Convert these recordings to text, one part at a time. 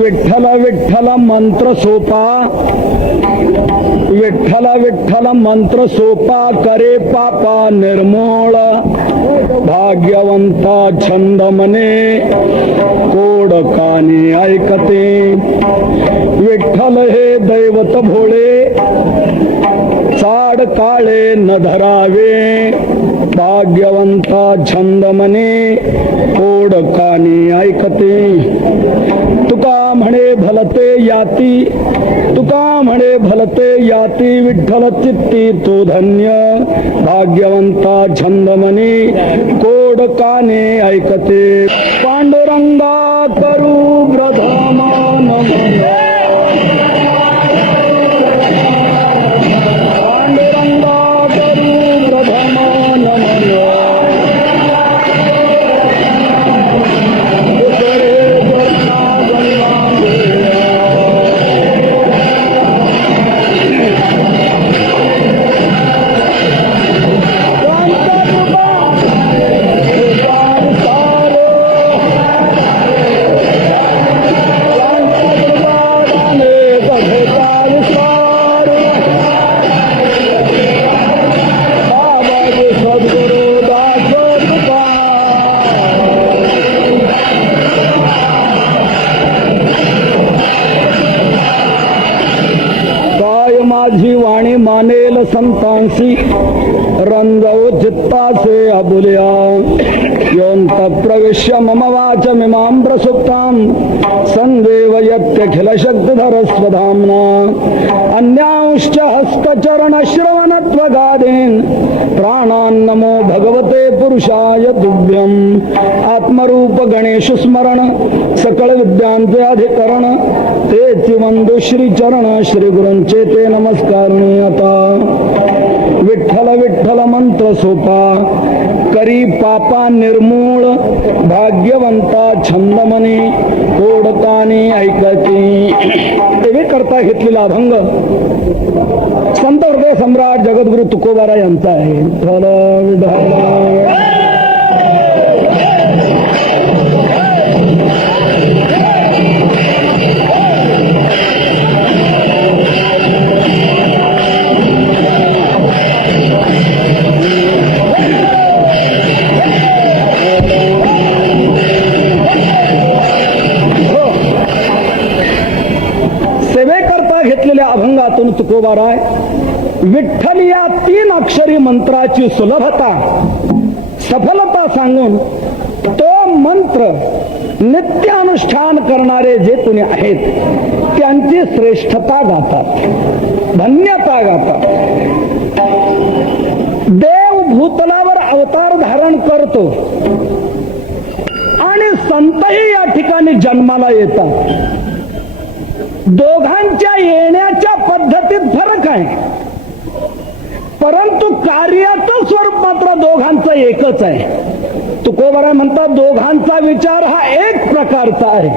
विठ्ठल विठ्ठल मंत्र सोपा, विठ्ठल विठ्ठल मंत्र सोपा, करे पापा निर्मूळ, भाग्यवंता छंद मने, कोड कानी ऐकते, विठ्ठल हे दैवत भोळे, चाड काळे न धरावे, भाग्यवंता छंद मने, कोड कानी ऐकते, तुका म्हणे भलते याती, तुका म्हणे भलते याती, विठ्ठल चित्ती तो धन्य, भाग्यवंता छंद मने, कोड काने ऐकते, पांडुरंगा करू प्रथमान मन, पांडुरंगा करू प्रथमान मन, माझी वाणी मानेल संतांसी, रंजव चित्तासे अबुल्या, योंत प्रविश्य मम वाचमिमां प्रसुप्तां, संदेवयत्यखिल शक्तिधर स्वधाम्ना, अन्यांश्च हस्तचरण श्रवणत्वगादीन्, प्राणान्नमो भगवते पुरुषाय तुभ्यं, आत्मरूप गणेश स्मरण, सकळ विद्यांचे अधिकरण, तेची वंदू श्री चरण, श्री गुरूंचे ते नमस्कार आता, विठ्ठल विठ्ठल मंत्र सोपा, करी पापा निर्मूळ, भाग्यवंता छंद मनी, कोडकानी ऐकती. देवी करता घेतलेला अभंग संत हृदय सम्राट जगद्गुरु तुकोबारा यांचा आहे. घेतलेल्या अभंगातून तुकोबाराय विठ्ठल या 3 अक्षरी मंत्राची सुलभता सफलता सांगून तो मंत्र नित्य अनुष्ठान करणारे जे कोणी आहेत त्यांची श्रेष्ठता गातात, धन्यता गातात. देव भूतलावर अवतार धारण करतो आणि संतही या ठिकाणी जन्माला येतात. दोघांच्या येण्याच्या पद्धतीत फरक आहे, परंतु कार्याचं स्वरूप मात्र दोघांचं एकच आहे. तुकोबारा म्हणतात दोघांचा विचार हा एक प्रकारचा आहे.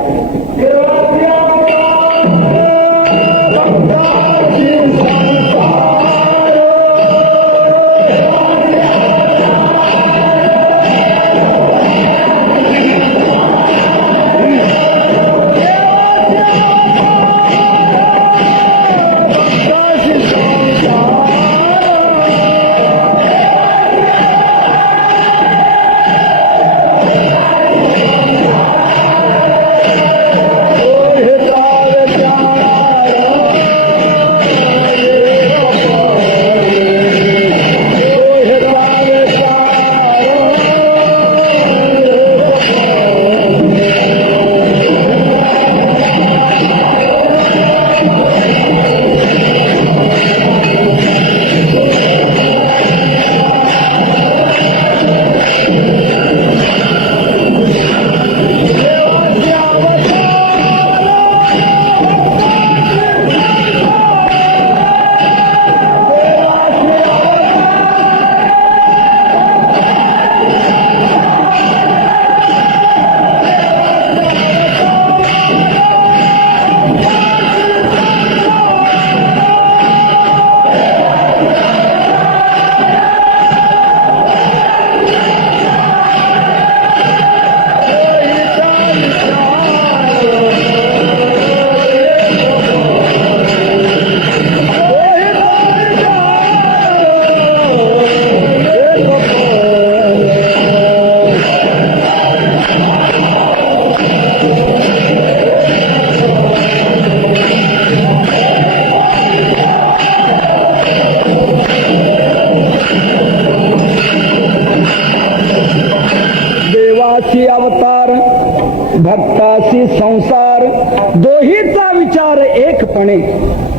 विचार, दोहीचा विचार एकपणे,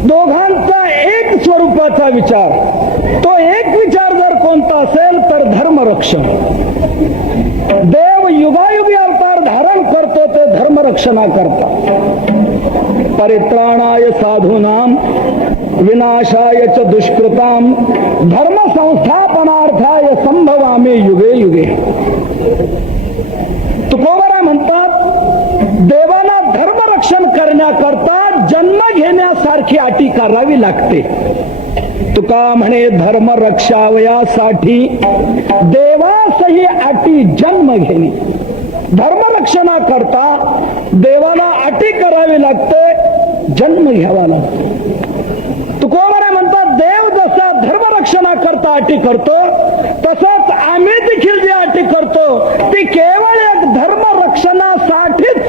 दोघांचा एक स्वरूपाचा विचार, तो एक विचार जर कोणता असेल तर धर्मरक्षण. देव युगायुगी अवतार धारण करतो ते धर्मरक्षणा करता. परित्राणाय साधूनाम विनाशाय च दुष्कृताम धर्म संस्थापनार्थाय संभवामी युगे युगे. तुकोबरा म्हणतात देवाला धर्मरक्षण करण्याकरता जन्म घेण्यासारखी अटी करावी लागते. तुका म्हणे धर्म रक्षावयासाठी देवासही अटी जन्म घेणे. धर्मरक्षणा करता देवाला अटी करावी लागते, जन्म घ्यावा लागतो. तुकोबरा म्हणतात देव जसा धर्मरक्षणा करता अटी करतो तसंच आम्ही देखील जी अटी करतो ती केवळ एक धर्मरक्षणासाठीच.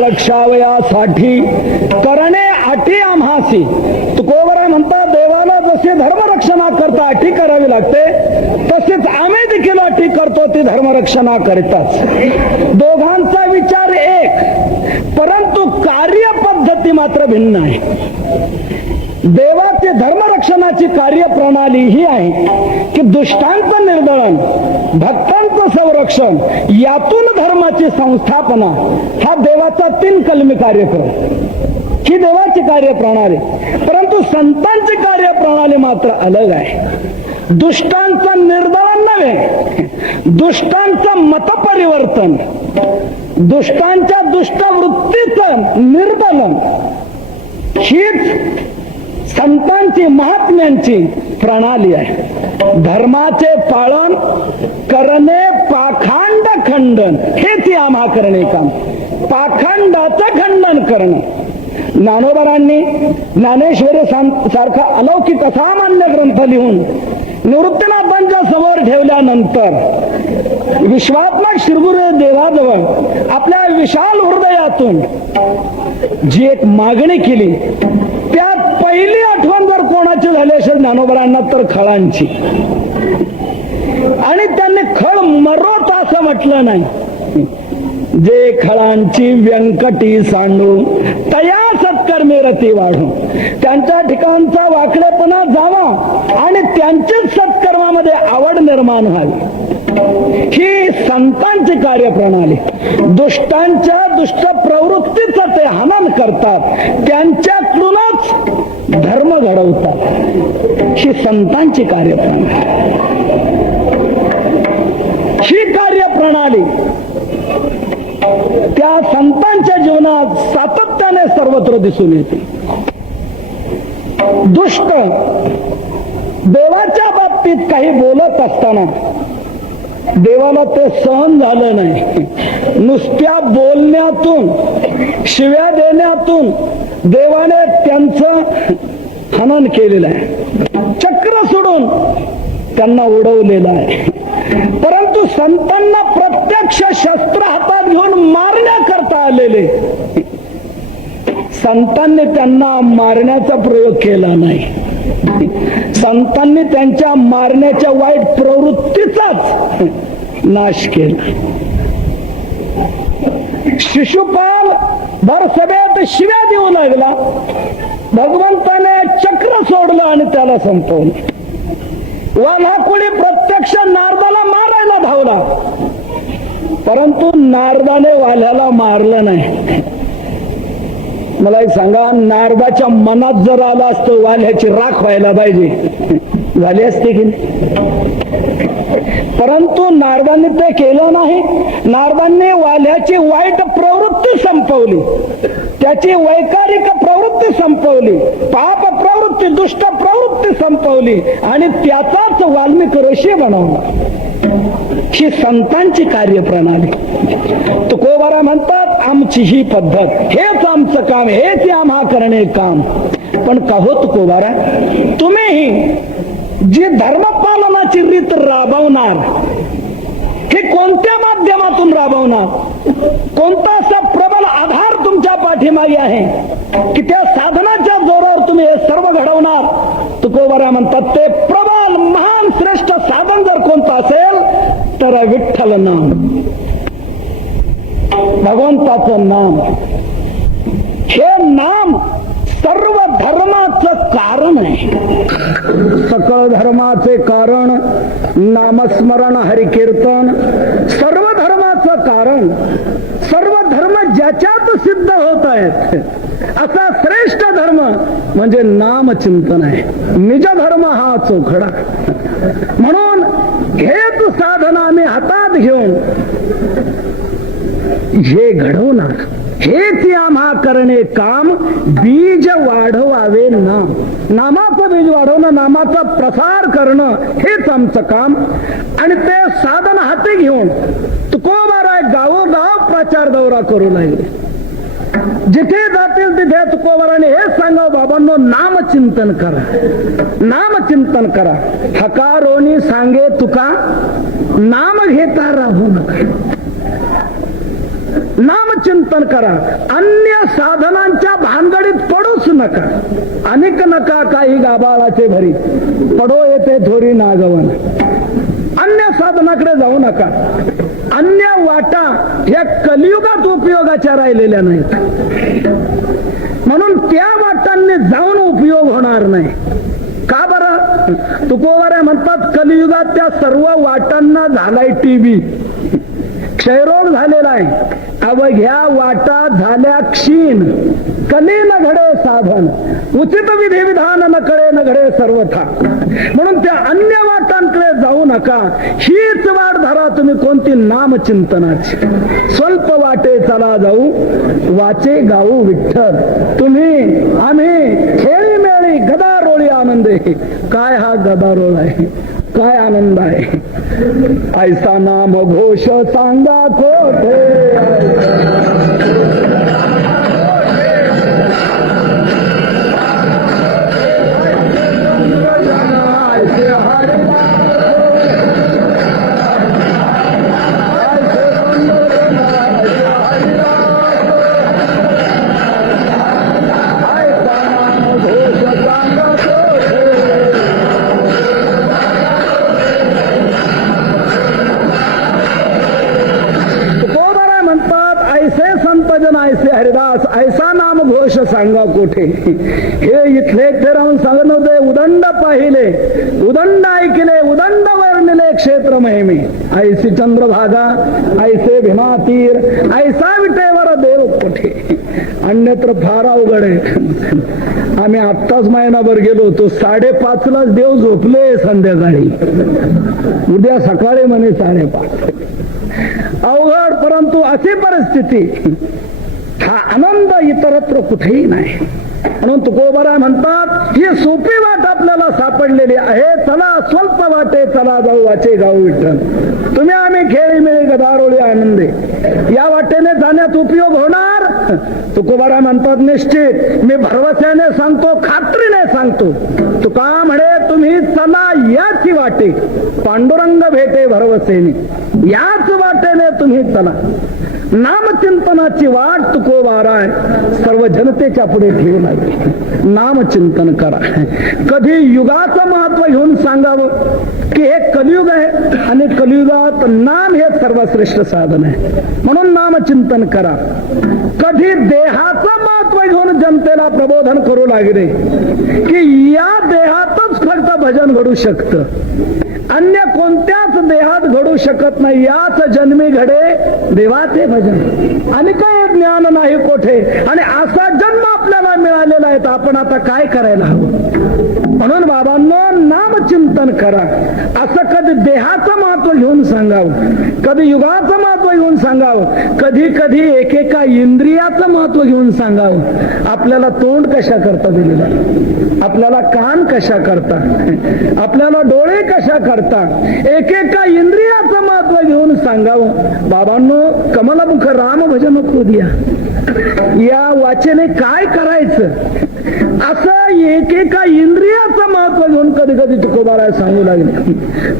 रक्षावयासाठी करणे अटी आम्हासी. तुकोबरा म्हणतात देवाला जशी धर्मरक्षणा करता अटी करावी लागते तसेच आम्ही देखील अटी करतो ती धर्मरक्षणा करीताच. दोघांचा विचार एक, परंतु कार्यपद्धती मात्र भिन्न आहे. देवाची धर्मरक्षणाची कार्यप्रणाली ही आहे की दुष्टांचं निर्दळन, भक्तांचं संरक्षण, यातून धर्माची संस्थापना हा देवाचा 3 कलमी कार्यक्रम, ही देवाची कार्यप्रणाली. परंतु संतांची कार्यप्रणाली मात्र अलग आहे. दुष्टांचं निर्दळन नव्हे, दुष्टांचं मतपरिवर्तन, दुष्टांच्या दुष्टवृत्तीचं निर्दलन हीच संतांची महात्म्यांची प्रणाली आहे. धर्माचे पालन करणे पाखंड खंडन हेच आम्हा करणे काम. पाखंडाचं खंडन करणं. ज्ञानोबरांनी ज्ञानेश्वरी सारखा अलौकिक असामान्य ग्रंथ लिहून निवृत्तीनाथांच्या समोर ठेवल्यानंतर विश्वात्मक श्रीगुरु देवाजवळ आपल्या विशाल हृदयातून जी एक मागणी केली त्यात पहिली आठवण जर कोणाची झाली असेल ज्ञानोबरांना तर खळांची. आणि त्यांनी खळ मरोत असं म्हटलं नाही. जे खळांची व्यंकटी सांडू तया सत्कर्मी रती वाढू. त्यांच्या ठिकाणचा वाकडेपणा जावा आणि त्यांचीच सत्कर्मामध्ये आवड निर्माण व्हावी ही संतांची कार्यप्रणाली. दुष्टांच्या दुष्ट प्रवृत्तीचं ते हनन करतात, त्यांच्याकडूनच धर्म घडवतात. ही संतांची कार्यप्रणाली. ही कार्यप्रणाली त्या संतांच्या जीवनात सातत्याने सर्वत्र दिसून येते. दुष्ट देवाच्या बाबतीत काही बोलत असताना देवाला ते सहन झालं नाही. नुसत्या बोलण्यातून, शिव्या देण्यातून देवाने त्यांचं हनन केलेलं आहे, चक्र सोडून त्यांना उडवलेलं आहे. परंतु संतांना प्रत्यक्ष शस्त्र हातात घेऊन मारण्याकरता आलेले, संतांनी त्यांना मारण्याचा प्रयोग केला नाही. संतांनी त्यांच्या मारण्याच्या वाईट प्रवृत्तीचाच नाश केला. शिशुपाल भर सभेत शिव्या देऊ लागला, भगवंताने चक्र सोडलं आणि त्याला संपवलं. वाल्हाकुळी प्रत्यक्ष नारदाला मारायला धावला, परंतु नारदाने वाल्याला मारलं नाही. मला एक सांगा, नारदाच्या मनात जर आलं असतं वाल्याची राख व्हायला पाहिजे, झाली असते की नाही? परंतु नारदांनी ते केलं नाही. नारदांनी वाल्याची वाईट प्रवृत्ती संपवली, त्याची वैकारिक प्रवृत्ती संपवली, पाप प्रवृत्ती, दुष्ट प्रवृत्ती संपवली आणि त्याचाच वाल्मिक ऋषी बनवला. ही संतांची कार्यप्रणाली. तुकोबारा म्हणतात, आमची ही पद्धत, हेच आमचं काम, हेच आम्हा करणे काम. पण का हो तुकोबारा, तुम्हीही जी धर्मपालनाची रीत राबवणार, हे कोणत्या माध्यमातून राबवणार? कोणता असा प्रबल आधार तुमच्या पाठीमागे आहे की त्या साधनाच्या जोरावर तुम्ही हे सर्व घडवणार? तुकोबारा म्हणतात, ते प्रबल महान श्रेष्ठ साधन जर कोणतं असेल तर विठ्ठल नाम, भगवंताचं नाम. हे नाम सर्व धर्माचं कारण आहे. सकळ धर्माचे कारण नामस्मरण, हरिकीर्तन. सर्व धर्माचं कारण, सर्व धर्म ज्याच्यात सिद्ध होत आहेत असा श्रेष्ठ धर्म म्हणजे नामचिंतन आहे. निज धर्म हा चोखडा. म्हणून हेच साधना आम्ही हातात घेऊन हे घडवणार, हेच आम्हा करणे काम. बीज वाढवावे नाम, नामाचं बीज वाढवणं, नामाचा प्रसार करणं, हेच आमचं काम. आणि ते साधन हाती घेऊन तुकोबाराय गावोगाव प्रचार दौरा करू लागले. जिथे जातील तिथे तुकोबाराने हे सांगावं, बाबांनो नामचिंतन करा, नामचिंतन करा. हकारोनी सांगे तुका, नाम घेता राहू नका. नामचिंतन करा, अन्य साधनांच्या भानगडीत पडूच नका. अनेक नका काही गाबाळाचे भरी, पडो येते थोरी नागवन. अन्य साधनाकडे जाऊ नका. अन्य वाटा या कलियुगात उपयोगाच्या राहिलेल्या नाहीत, म्हणून त्या वाटांनी जाऊन उपयोग होणार नाही. का बरं? तुकोबारा म्हणतात, कलियुगात त्या सर्व वाटांना झालाय टीबी, क्षयरोग झालेला आहे. अवघ्या वाटा झाल्या क्षीण, कली न घडे साधन, उचित विधी विधान न कळे न घडे सर्वथा. म्हणून त्या अन्य वाटांकडे जाऊ नका. हीच वाट धरा तुम्ही कोणती? नामचिंतनाची. स्वल्प वाटे चला जाऊ, वाचे गाऊ विठ्ठल. तुम्ही आम्ही खेळी मेळी गदारोळी आनंद. काय हा गदारोळ आहे, काय आनंद आहे? ऐसा नाम घोष सांगा कोठे, हरिदास ऐसा नाम घोष सांगा कोठे. हे इथले ते राहून सांगत होते, उदंड पाहिले, उदंड ऐकले, उदंड वर्णिले क्षेत्र महिमे. ऐसी चंद्रभागा, ऐसे भीमा तीर, ऐसा विटेवर देव कोठे. अन्यत्र फार अवघड आहे. आम्ही आत्ताच महिनाभर गेलो होतो, 5:30 देव झोपले संध्याकाळी, उद्या सकाळी म्हणे 5:30. अवघड. परंतु अशी परिस्थिती, हा आनंद इतरत्र कुठेही नाही. म्हणून तुकोबारा म्हणतात, ही सोपी वाट आपल्याला सापडलेली आहे. चला स्वल्प वाटे चला जाऊ, वाचे गाऊ विठ्ठल. तुम्ही आम्ही खेळी मिळी गदारोळी आनंदे या वाटेने जाण्यात उपयोग होणार. तुकोबाराय म्हणतात निश्चित मी भरवशाने सांगतो, खात्रीने सांगतो. तुका म्हणे तुम्ही चला याच वाटे, पांडुरंग भेटे भरवसेने, याच वाटेने तुम्ही चला. नामचिंतनाची वाट तुकोबाराय सर्व जनतेच्या पुढे ठेवून आहे. नामचिंतन करा. कधी युगाचं महत्व घेऊन सांगावं की हे कलियुग आहे आणि कलियुगात नाम हे सर्वश्रेष्ठ साधन आहे, म्हणून नामचिंतन करा. कधी देहाचं महत्व घेऊन जनतेला प्रबोधन करू लागले की या देहातच फक्त भजन घडू शकतं, अन्य कोणत्याच देहात घडू शकत नाही. याच जन्मी घडे देवाचे भजन, आणि काय ज्ञान नाही कोठे. आणि असा जन्म आपल्याला मिळालेला आहे, तर आपण आता काय करायला हवं. म्हणून बाबांनो नामचिंतन करा. असं कधी देहाचं महत्व घेऊन सांगावं, कधी युगाचं महत्व घेऊन सांगावं, कधी कधी एकेका इंद्रियाचं महत्व घेऊन सांगावं. आपल्याला तोंड कशा करता दिलेलं आहे, आपल्याला कान कशा करता, आपल्याला डोळे कशा करता, एकेका इंद्रियाचं महत्व घेऊन सांगावं. बाबांनो कमलमुख राम भजन करूया, या वाचेने काय करायचं असं एकेका इंद्रियाचं महत्व घेऊन कधी कधी तुकोबाराय सांगू लागले.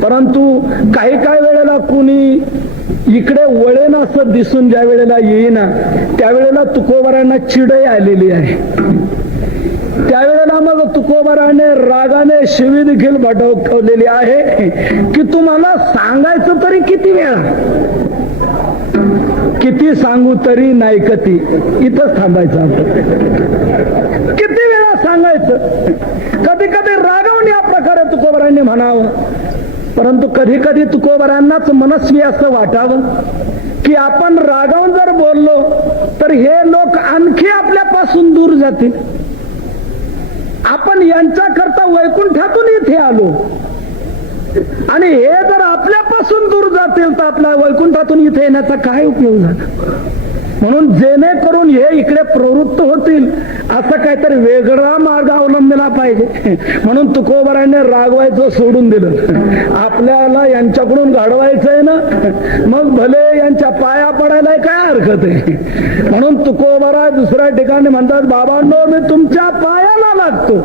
परंतु काही काही वेळेला कुणी इकडे वळेन असं दिसून ज्या वेळेला येईना त्यावेळेला तुकोबारायांना चिडही आलेली आहे. त्यावेळेला मग तुकोबाराने रागाने शिवी देखील भडकवलेली आहे की तुम्हाला सांगायचं तरी किती वेळा, किती सांगू तरी नाही कती. इथंच थांबायचं, किती वेळा सांगायचं. कधी कधी रागावून या प्रकारे तुकोबारांनी म्हणावं. परंतु कधी कधी तुकोबारांनाच मनस्वी असं वाटावं की आपण रागावून जर बोललो तर हे लोक आणखी आपल्यापासून दूर जातील. आपण यांच्याकरता वैकुंठातून इथे आलो आणि हे जर आपल्यापासून दूर जातील तर आपल्या वैकुंठातून इथे येण्याचा काय उपयोग झाला. म्हणून जेणेकरून हे इकडे प्रवृत्त होतील असं काहीतरी वेगळा मार्ग अवलंबला पाहिजे. म्हणून तुकोबाराने रागवायचं सोडून दिलं. आपल्याला यांच्याकडून घडवायचंय ना, मग भले यांच्या पाया पडायला काय हरकत आहे. म्हणून तुकोबाराय दुसऱ्या ठिकाणी म्हणतात बाबांनो मी तुमच्या पायाला लागतो.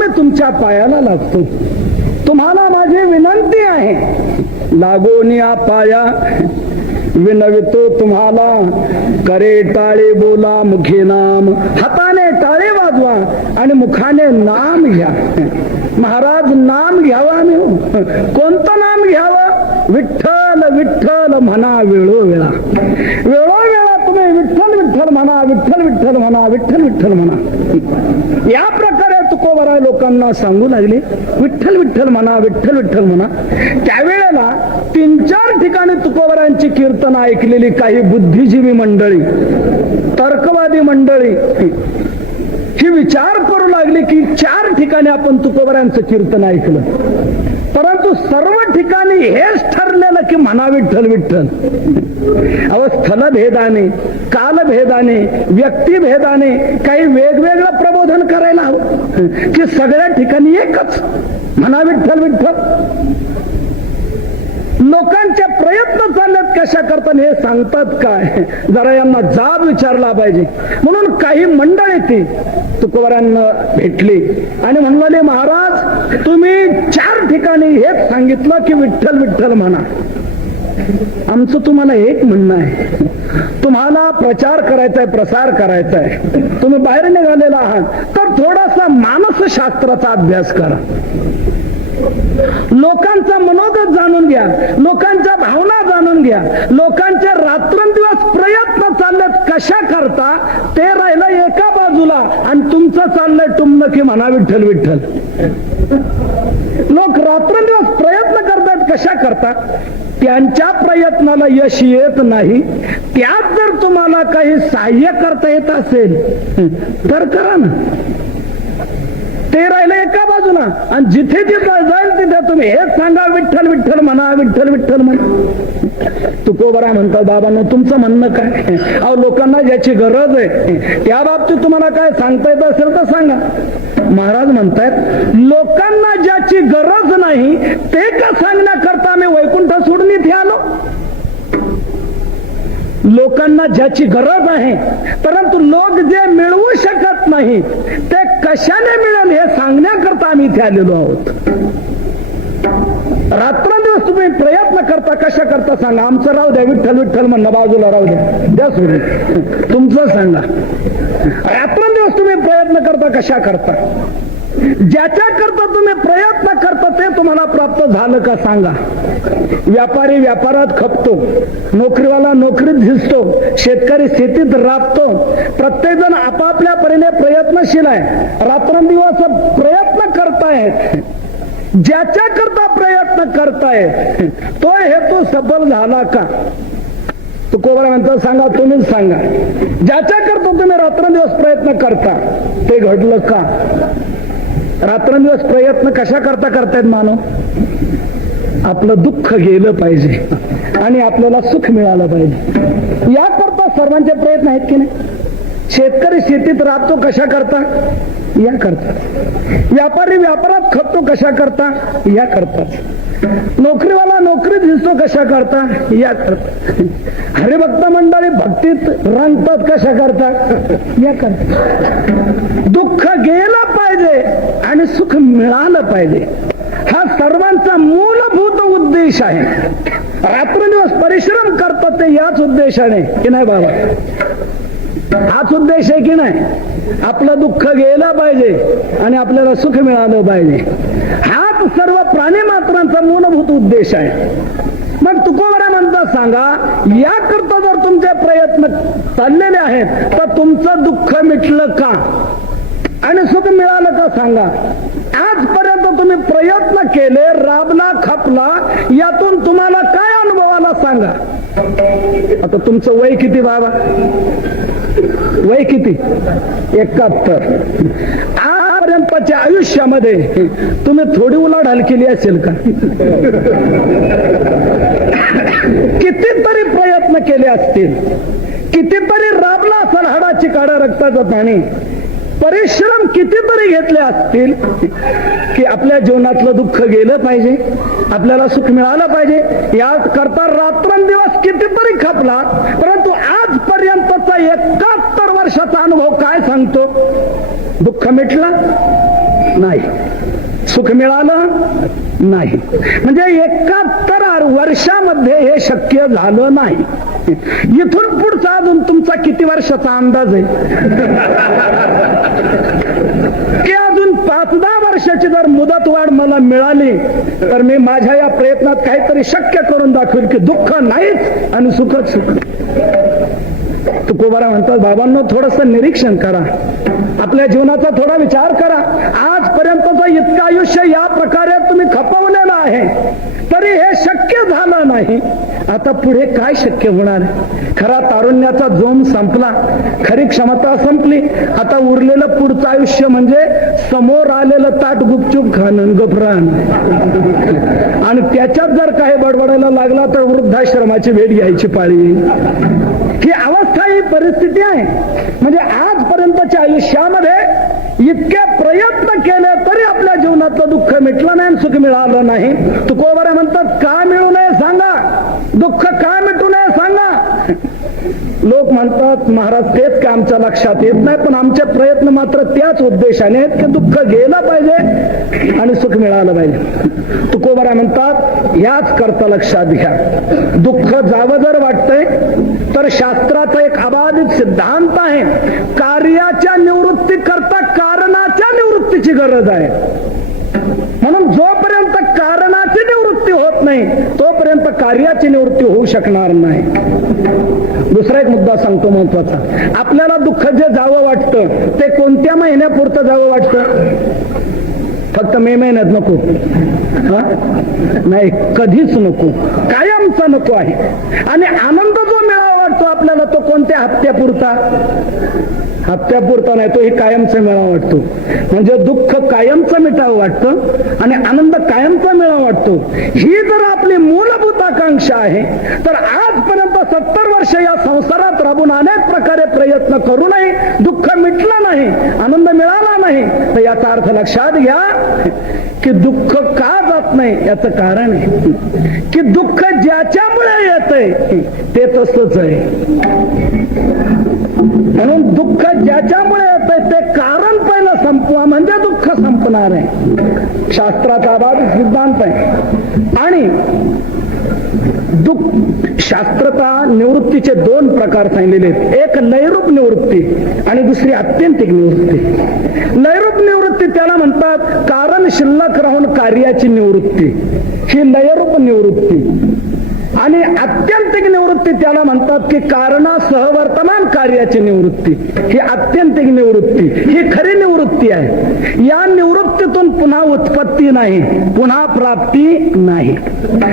मी तुमच्या पायाला लागतो. तुम्हाला माझी विनंती आहे, लागून या पाया विनवितो तुम्हाला. करे टाळे बोला मुखी नाम, हाताने टाळे वाजवा आणि मुखाने नाम घ्या. महाराज नाम घ्यावा नाही, कोणतं नाम घ्यावं? विठ्ठल विठ्ठल म्हणा वेळोवेळा. वेळोवेळा तुम्ही विठ्ठल विठ्ठल म्हणा, विठ्ठल विठ्ठल म्हणा, विठ्ठल विठ्ठल म्हणा. या प्रकारे तुकोबराय लोकांना सांगू लागले, विठ्ठल विठ्ठल म्हणा, विठ्ठल विठ्ठल म्हणा. त्यावेळेला 3-4 ठिकाणी तुकोबरायांची कीर्तन ऐकलेली काही बुद्धिजीवी मंडळी, तर्कवादी मंडळी ही विचार करू लागली की 4 ठिकाणी आपण तुकोबरायांचं कीर्तन ऐकलं, परंतु सर्व ठिकाणी हेच ठरलेलं की म्हणा विठ्ठल विठ्ठल. स्थलभेदाने, कालभेदाने, व्यक्तिभेदाने काही वेगवेगळं प्रबोधन करायला हवं की सगळ्या ठिकाणी एकच म्हणा विठ्ठल विठ्ठल. लोकांचे प्रयत्न चाललेत कशा करता हे सांगतात काय? जरा यांना जाब विचारला पाहिजे. म्हणून काही मंडळी ती तुकोबरांना भेटली आणि म्हणाले, महाराज तुम्ही 4 ठिकाणी हेच सांगितलं की विठ्ठल विठ्ठल म्हणा. आमचं तुम्हाला एक म्हणणं आहे, तुम्हाला प्रचार करायचा आहे, प्रसार करायचा आहे, तुम्ही बाहेर निघालेला आहात तर थोडासा मानसशास्त्राचा अभ्यास करा. लोकांचा मनोगत जाणून घ्या, लोकांच्या भावना जाणून घ्या. लोकांचे रात्रंदिवस प्रयत्न चाललेत कशा करता ते राहिलं एका बाजूला आणि तुमचं चाललंय टुमणं की म्हणा विठ्ठल विठ्ठल. लोक रात्रंदिवस प्रयत्न करतात कशा करता? त्यांच्या प्रयत्नाला यश येत नाही. त्यात जर तुम्हाला काही सहाय्य करता येत असेल तर करा ना. ते राहिलं एका बाजूला आणि जिथे जिथे जाईल तिथे तुम्ही हेच सांगा विठ्ठल विठ्ठल म्हणा, विठ्ठल विठ्ठल म्हणा. तुकोबरा म्हणतात, बाबांनो तुमचं म्हणणं काय? अहो लोकांना ज्याची गरज आहे त्या बाबतीत तुम्हाला काय सांगता येत असेल तर सांगा. महाराज म्हणतायत, लोकांना ज्याची गरज नाही ते का सांगण्याकरता मी वैकुंठ सोडून इथे आलो? लोकांना ज्याची गरज आहे परंतु लोक जे मिळवू शकत नाही ते कशाने मिळेल हे सांगण्याकरता आम्ही इथे आलेलो आहोत. रात्रंदिवस तुम्ही प्रयत्न करता कशा करता सांगा. आमचं राहू द्या, विठ्ठल विठ्ठल म्हणणं बाजूला राहू द्या, द्या सोडून, तुमचं सांगा. रात्रंदिवस तुम्ही प्रयत्न करता कशा करता? ज्याच्या करता तुम्ही प्रयत्न करता ते तुम्हाला प्राप्त झालं का सांगा. व्यापारी व्यापारात खपतो, नोकरीवाला नोकरीत झिजतो, शेतकरी शेतीत राबतो. प्रत्येक जण आपापल्या परीने प्रयत्नशील आहे, रात्रंदिवस प्रयत्न करतायत. ज्याच्या करता प्रयत्न करतायत तो हेतू सफल झाला का? तुकोबरा म्हणतात, सांगा, तुम्हीच सांगा. ज्याच्या करता तुम्ही रात्रंदिवस प्रयत्न करता ते घडलं का? रात्रंदिवस प्रयत्न कशा करता करतायत मानव? आपलं दुःख गेलं पाहिजे आणि आपल्याला सुख मिळालं पाहिजे याकरता सर्वांचे प्रयत्न आहेत की नाही. शेतकरी शेतीत राबतो कशा करता? या करता. व्यापारी व्यापारात खपतो कशा करता? या करतात. नोकरीवाला नोकरीत दिसतो कशा करता? या करता. हरिभक्त मंडळी भक्तीत रंगतात कशा करता? या करता. दुःख गेलं पाहिजे आणि सुख मिळालं पाहिजे हा सर्वांचा मूलभूत उद्देश आहे. रात्रंदिवस परिश्रम करतात ते याच उद्देशाने की नाही बाबा? हाच उद्देश आहे की नाही? आपलं दुःख गेलं पाहिजे आणि आपल्याला सुख मिळालं पाहिजे. हाच सर्व प्राणी मात्रांचा मूलभूत उद्देश आहे. मग तुकोबरा म्हणतात, सांगा, याकरता जर तुमचे प्रयत्न चाललेले आहेत तर तुमचं दुःख मिटलं का आणि सुख मिळालं का सांगा. आजपर्यंत तुम्ही प्रयत्न केले, राबला, खपला, यातून तुम्हाला काय अनुभव आला सांगा. आता तुमचं वय किती बाबा? वय किती? 71. आजपर्यंतच्या आयुष्यामध्ये तुम्ही थोडी उलाढाल केली असेल का? कितीतरी प्रयत्न केले असतील, कितीतरी राबला असेल हाडाची काढा रक्ताचं पाणी, परिश्रम कितीतरी घेतले असतील की आपल्या जीवनातलं दुःख गेलं पाहिजे, आपल्याला सुख मिळालं पाहिजे. या करता रात्रंदिवस कितीतरी खपला, परंतु आजपर्यंतचा 71 वर्षाचा अनुभव काय सांगतो? दुःख मिटलं नाही, सुख मिळालं नाही. म्हणजे 71 वर्षामध्ये हे शक्य झालं नाही. इथून पुढचा अजून तुमचा किती वर्षाचा अंदाज आहे? की अजून 5-10 वर्षाची जर मुदतवाढ मला मिळाली तर मी माझ्या या प्रयत्नात काहीतरी शक्य करून दाखवेल की दुःख नाहीच आणि सुखच सुख. तुकोबारा म्हणतात, बाबांनो थोडस निरीक्षण करा, आपल्या जीवनाचा थोडा विचार करा. आजपर्यंतचं इतकं आयुष्य या प्रकारे तुम्ही खपवलेलं आहे, तरी हे शक्य झालं नाही. आता पुढे काय शक्य होणार? खरा तारुण्याचा जोम संपला, खरी क्षमता संपली. आता उरलेलं पुढचं आयुष्य म्हणजे समोर आलेलं ताट गुपचूप खाणं, गफरान. आणि त्याच्यात जर काही बडबडायला लागला तर वृद्धाश्रमाची भेट घ्यायची पाळी. ही अवस्था, ही परिस्थिती आहे. म्हणजे आजपर्यंतच्या आयुष्यामध्ये इतके प्रयत्न केले तरी आपल्या जीवनातलं दुःख मिटलं नाही, सुख मिळालं नाही. तुकोबारा म्हणतात, का मिळू नये सांगा, दुःख का मिटू नये सांगा. लोक म्हणतात, महाराज तेच का आमच्या लक्षात येत नाही, पण आमचे प्रयत्न मात्र त्याच उद्देशाने आहेत की दुःख गेलं पाहिजे आणि सुख मिळालं पाहिजे. तुकोबारा म्हणतात, याच करता लक्षात घ्या, दुःख जावं जर वाटतंय तर शास्त्राचा एक अबाधित सिद्धांत आहे, कार्याच्या निवृत्ती करता कारणाच्या निवृत्तीची गरज आहे. म्हणून जोपर्यंत कारणाची निवृत्ती होत नाही तोपर्यंत कार्याची निवृत्ती होऊ शकणार नाही. दुसरा एक मुद्दा सांगतो महत्वाचा. आपल्याला दुःख जे जावं वाटतं ते कोणत्या महिन्यापुरतं जावं वाटतं? फक्त मे महिन्यात नको, नाही, कधीच नको, कायमचा नको आहे. आणि आनंद जो मिळावा वाटतो आपल्याला तो कोणत्या हप्त्यापुरता? हप्त्यापुरता नाही, तो ही कायमचा मिळावा वाटतो. म्हणजे दुःख कायमचं मिटावं वाटतं आणि आनंद कायमचा मिळावा वाटतो. ही जर आपली मूलभूत आकांक्षा आहे तर आजपर्यंत 70 वर्ष या संसारात राबून अनेक प्रकारे प्रयत्न करूनही दुःख मिटलं नाही, आनंद मिळाला नाही. तर याचा अर्थ लक्षात घ्या की दुःख का जात नाही याचं कारण आहे की दुःख ज्याच्यामुळे येतंय ते तसंच आहे. म्हणून दुःख ज्याच्यामुळे येतंय ते कारण पहिलं संपवा म्हणजे दुःख संपणार आहे. शास्त्राचा आधारित सिद्धांत आहे. आणि शास्त्रता निवृत्तीचे 2 प्रकार सांगितलेले आहेत. एक लयरूप निवृत्ती आणि दुसरी आत्यंतिक निवृत्ती. लयरूप निवृत्ती त्याला म्हणतात कारण शिल्लक राहून कार्याची निवृत्ती, ही लयरूप निवृत्ती. आणि आत्यंतिक निवृत्ती त्याला म्हणतात की कारणासह वर्तमान कार्याची निवृत्ती, ही आत्यंतिक निवृत्ती, ही खरी निवृत्ती आहे. या निवृत्तीतून पुन्हा उत्पत्ती नाही, पुन्हा प्राप्ती नाही.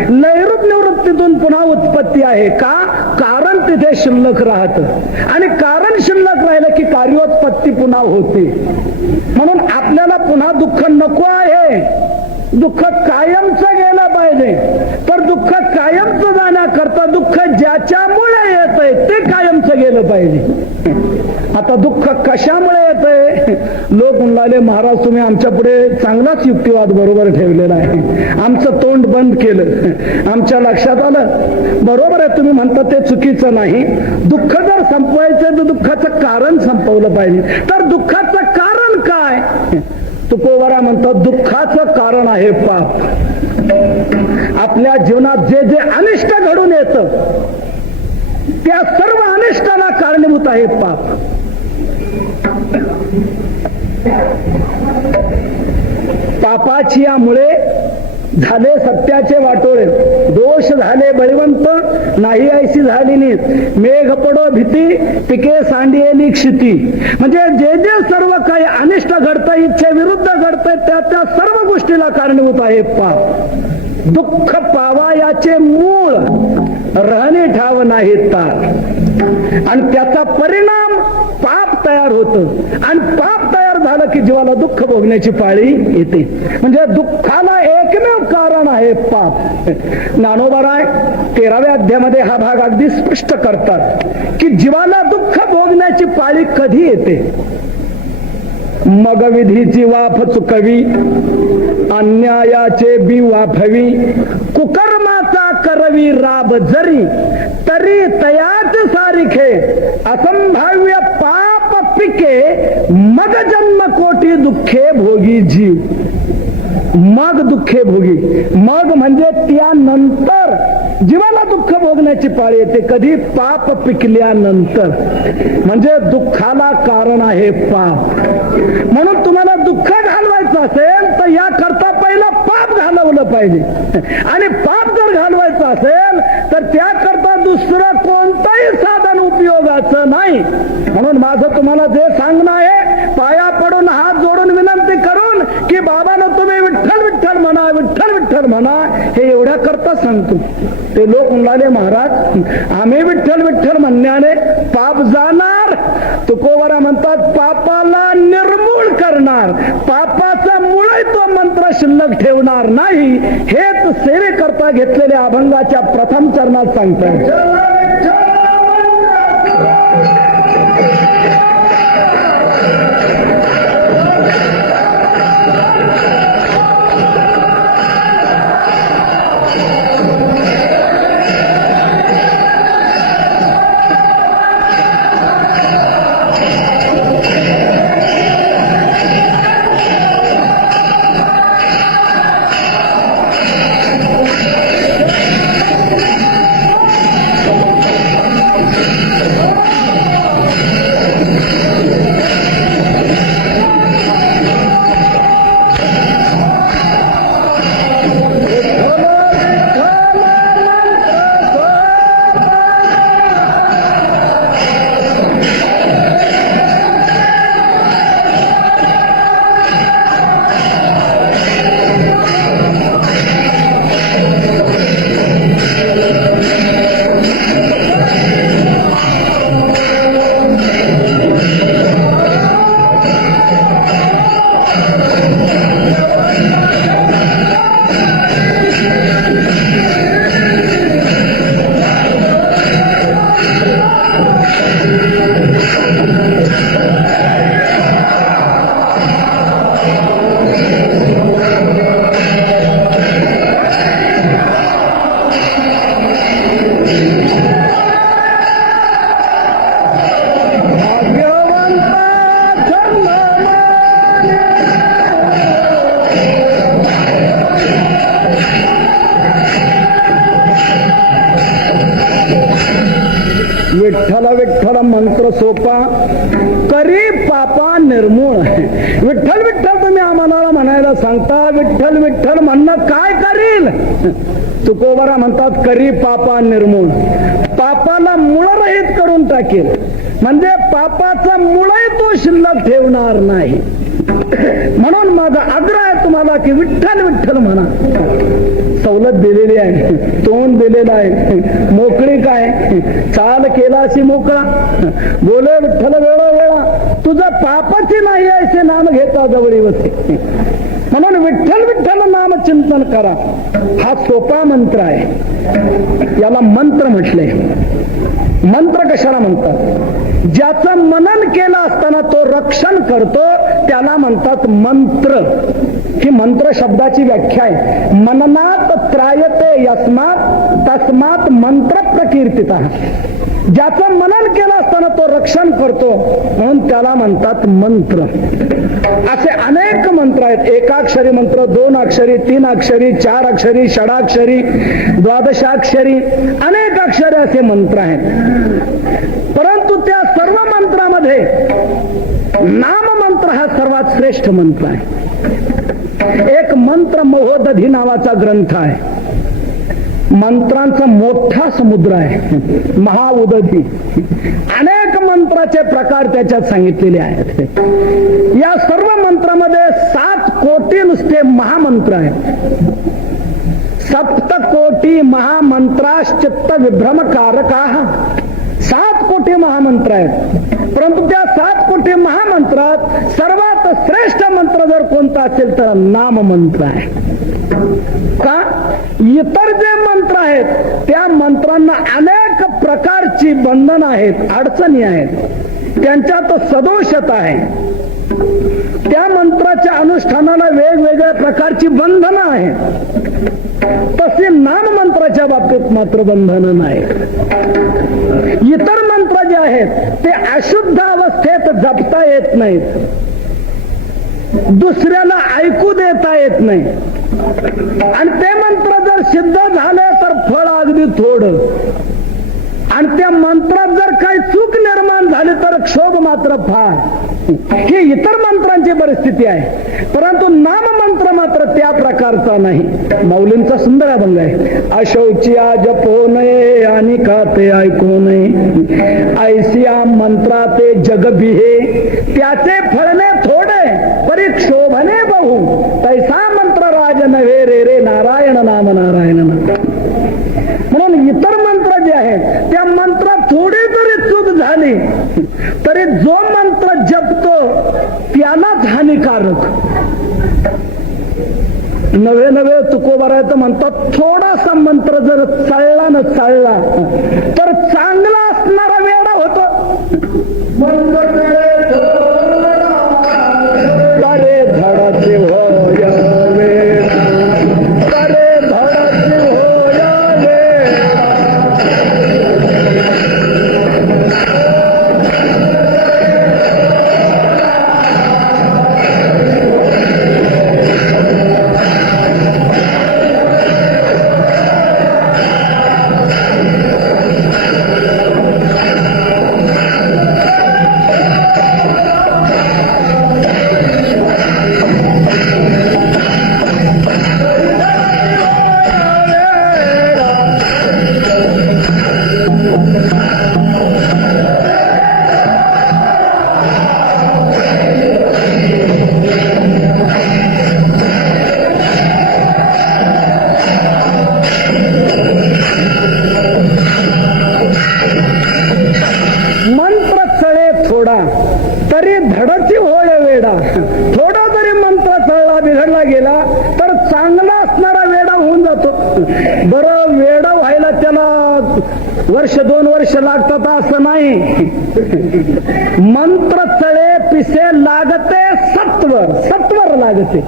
लयरूप निवृत्तीतून पुन्हा उत्पत्ती आहे का? कारण तिथे शिल्लक राहत आणि कारण शिल्लक राहिलं की कार्योत्पत्ती पुन्हा होते. म्हणून आपल्याला पुन्हा दुःख नको आहे, दुःख कायमचं गेलं पाहिजे. तर दुःख कायमचं जाण्याकरता दुःख ज्याच्यामुळे येतंय ते कायमचं गेलं पाहिजे. आता दुःख कशामुळे येतंय? लोक म्हणाले, महाराज तुम्ही आमच्या पुढे चांगलाच युक्तिवाद बरोबर ठेवलेला आहे, आमचं तोंड बंद केलं, आमच्या लक्षात आलं. बरोबर आहे, तुम्ही म्हणता ते चुकीचं नाही. दुःख जर संपवायचं तर दुःखाचं कारण संपवलं पाहिजे. तर दुःखाचं कारण काय? तुकोबारा म्हणतात, दुःखाचं कारण आहे पाप. आपल्या जीवनात जे जे अनिष्ट घडून येतं त्या सर्व अनिष्टाला कारणीभूत आहे पाप. पापाची यामुळे झाले सत्याचे वाटोळे, दोष झाले बळीवंत, नाही ऐशी झाली नीत, मेघ पडो भीती, पिके सांडियेली क्षिती. म्हणजे जे जे सर्व काही अनिष्ट घडतंय, इच्छे विरुद्ध घडतंय, त्या सर्व गोष्टीला कारणीभूत आहे पाप. दुःख पावायाचे मूळ रहणे ठाव नाही तार. आणि त्याचा परिणाम पाप तयार होतं आणि पाप तयार झालं की जीवाला दुःख भोगण्याची पाळी येते. म्हणजे दुःखाला एकमेव कारण आहे पाप. ज्ञानोबाराय 13व्या अध्यायामध्ये हा भाग अगदी स्पष्ट करतात की जीवाला दुःख भोगण्याची पाळी कधी येते. मग विधीची वाफ चुकवी, अन्यायाचे बी वाफवी, कुकर्माचा करवी राब जरी, तरी तयाच सारी परीखे असंभाव्य पाप पिके मग जन्म कोटी दुःखे भोगी जीव. मग दुःखे भोगी, मग म्हणजे त्यानंतर जीवाला दुःख भोगण्याची पाळी येते. कधी? पाप पिकल्यानंतर. म्हणजे दुःखाला कारण आहे पाप. म्हणून तुम्हाला दुःख घालवायचं असेल तर याकरता पहिला पाप घालवलं पाहिजे. आणि पाप जर घालवायचं असेल तर त्याकरता दुसरं कोणतंही साधन उपयोगाचं नाही. म्हणून माझं तुम्हाला जे सांगणं आहे, पाया पडून हात जोडून विनंती करून की बाबांनो तुम्ही विठ्ठल विठ्ठल म्हणा, विठ्ठल विठ्ठल म्हणा, हे एवढ्या करता सांगतो. ते लोक म्हणाले, महाराज आम्ही विठ्ठल विठ्ठल म्हणण्याने पाप जाणार. तुकोबरा म्हणतात पापाला निर्मूळ करणार, पापाचा मुळही तो मंत्र शिल्लक ठेवणार नाही. हेच सेवेकरता घेतलेल्या अभंगाच्या प्रथम चरणात सांगतात. विठ्ठल विठ्ठल मंत्र सोपा, करी पापा निर्मूळ. विठ्ठल विठ्ठल तुम्ही आम्हाला म्हणायला सांगता, विठ्ठल विठ्ठल म्हणणं काय करील? तुकोबरा म्हणतात करी पापा निर्मूळ, पापाला मुळरहित करून टाकेल. म्हणजे पापाचा मुळही तो शिल्लक ठेवणार नाही. म्हणून माझा आग्रह आहे तुम्हाला की विठ्ठल विठ्ठल म्हणा. सवलत दिलेली आहे, तोंड दिलेलं आहे, मोकळी काय, चाल केला अशी मोकळा, बोले विठ्ठल वेळोवेळा, तुझं पापाची नाही असे नाम घेता जवळी वसे. म्हणून विठ्ठल विठ्ठल नाम चिंतन करा. हा सोपा मंत्र आहे, याला मंत्र म्हटले. मंत्र कशाला म्हणतात? ज्याचं मनन केलं असताना तो रक्षण करतो त्याला म्हणतात मंत्र. ही मंत्र शब्दाची व्याख्या आहे. मननात त्रायते यस्मात तस्मात मंत्र प्रकीर्तिता. ज्याचं मनन केलं असताना तो रक्षण करतो म्हणून त्याला म्हणतात मंत्र. असे अनेक मंत्र आहेत. एकाक्षरी मंत्र, 2 अक्षरी, 3 अक्षरी, 4 अक्षरी, षडाक्षरी, द्वादशाक्षरी, अनेक अक्षरे असे मंत्र आहेत. परंतु त्या सर्व मंत्रामध्ये नाम मंत्र हा सर्वात श्रेष्ठ मंत्र आहे. एक मंत्र महोदधी नावाचा ग्रंथ आहे. मंत्रांचा मोठा समुद्र आहे, महाउदधी. अनेक मंत्राचे प्रकार त्याच्यात सांगितलेले आहेत. या सर्व मंत्रामध्ये 7 कोटी नुसते महामंत्र आहेत. 7 कोटी महामंत्राश्चित्त विभ्रमकारका. 7 कोटी महामंत्र आहेत. परंतु त्या 7 कोटी महामंत्रात सर्वात श्रेष्ठ मंत्र जर कोणता असेल तर नाम मंत्र आहे. का? इतर जे मंत्र आहेत त्या मंत्रांना अनेक प्रकारची बंधनं आहेत, अडचणी आहेत, त्यांच्यात सदोषता आहे. त्या मंत्राच्या अनुष्ठानाला वेगवेगळ्या प्रकारची बंधनं आहेत. तसे नाम मंत्राच्या बाबतीत मात्र बंधनं नाही. इतर मंत्र नाहीत, दुसऱ्याला ऐकू देता येत नाही, आणि ते मंत्र जर सिद्ध झाले तर फळ अगदी थोडं, आणि त्या मंत्रात जर काही चूक निर्माण झाली तर क्षोभ मात्र फार. ही इतर मंत्रांची परिस्थिती आहे, परंतु नाम मंत्र मात्र त्या प्रकारचा नाही. माऊलींचा सुंदर अभंग आहे. अशौचिया जपो नये आणि का ते ऐकू नये, ऐसिया मंत्रा ते जग बिहे, त्याचे फळणे थोडे परी क्षोभने बहु, तैसा मंत्र राज नव्हे रे रे नारायण नाम नारायण नाम. म्हणून इतर मंत्र जे आहेत त्या मंत्रात थोडी जरी चूक झाली तरी जो मंत्र जपतो त्यालाच हानिकारक. नवे नवे तुकोबारायचं म्हणतात, थोडासा मंत्र जर चालला न चालला तर चांगला असणारा वेडा होतो. अरे धडाचे होय वेडा, अरे धडाचे होय वेडा. तरी धडची होय वेडा. थोडा जरी मंत्र चढला बिघडला गेला तर चांगला असणारा वेडा होऊन जातो. बरं, वेडा व्हायला त्याला वर्ष 2 वर्ष लागतात असं नाही. मंत्र चळे पिसे लागते सत्वर लागते.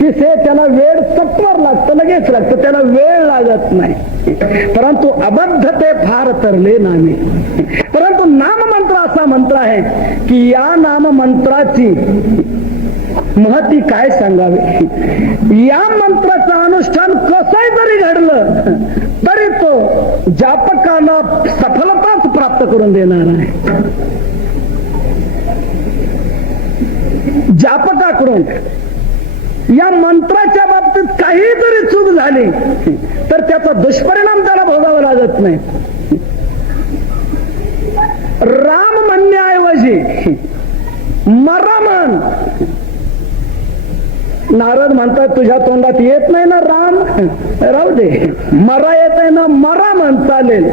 पिसे त्याला वेळ सत्वर लागतं, लगेच लागतं, त्याला वेळ लागत नाही. परंतु अबद्ध ते फार तरले नामे. परंतु नाम मंत्र असा मंत्र आहे की या नाम मंत्राची महती काय सांगावे. या मंत्राचं अनुष्ठान कसंही जरी घडलं तरी तो जापकाला सफलताच प्राप्त करून देणार आहे. जापकाकडून या मंत्राच्या बाबतीत काही जरी चूक झाली तर त्याचा दुष्परिणाम त्याला भोगावा लागत नाही. राम म्हणण्याऐवजी मरा म्हण. नारद म्हणतात तुझ्या तोंडात येत नाही ना राम, राहू दे. मरा येत आहे ना, मरा म्हण, चालेल.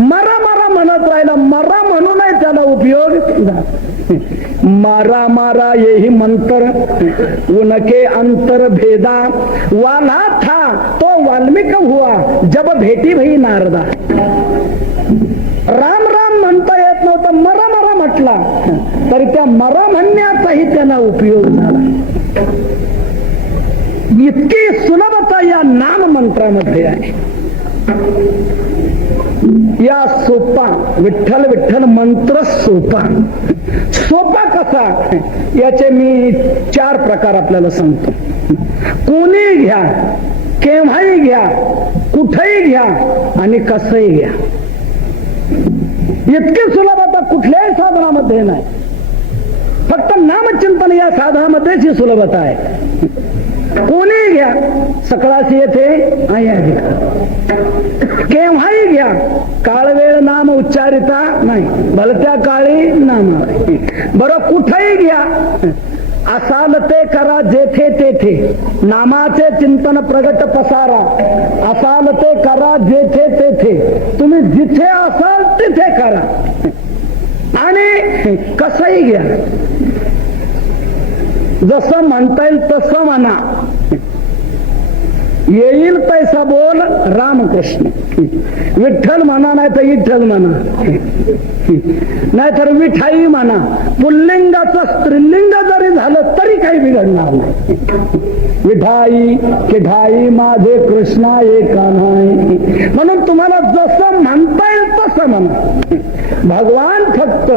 मरा मरा म्हणत राहिला, मरा म्हणू नाही त्याला उपयोग. मारा मारा येही मंत्र उनके अंतर भेदा, वाला था तो वाल्मिक हुआ जब भेटी भई नारदा. राम राम म्हणता येत नव्हतं, मरा मरा म्हटला तरी त्या मरा म्हणण्याचाही त्यांना उपयोग झाला. इतकी सुलभता या नाम मंत्रामध्ये आहे. या सोपा विठ्ठल विठ्ठल मंत्र सोपा कसा, याचे मी 4 प्रकार आपल्याला सांगतो. कोणी घ्या, केव्हाही घ्या, कुठेही घ्या आणि कसंही घ्या. इतकी सुलभता कुठल्याही साधनामध्ये नाही. फक्त नामचिंतन या साधनामध्येच ही सुलभता आहे. कोणी घ्या, सकळाशी येथे केव्हाही घ्या, काळ वेळ नाम उच्चारिता नाही, भलत्या काळी नाम. बरं, कुठेही घ्या, असाल ते करा जेथे तेथे, नामाचे चिंतन प्रगट पसारा. असाल ते करा जेथे तेथे, तुम्ही जिथे असाल तिथे करा आणि कसंही घ्या. जसं म्हणता येईल तसं म्हणा. येईल पैसा बोल रामकृष्ण. विठ्ठल म्हणा नाही तर विठ्ठल म्हणा, नाहीतर विठाई म्हणा. पुल्लिंगाचं स्त्रीलिंग जरी झालं तरी काही बिघडणार नाही. विठाई किठाई माझे कृष्णा एका नाही. म्हणून तुम्हाला जसं म्हणता येईल तसं म्हणा. भगवान फक्त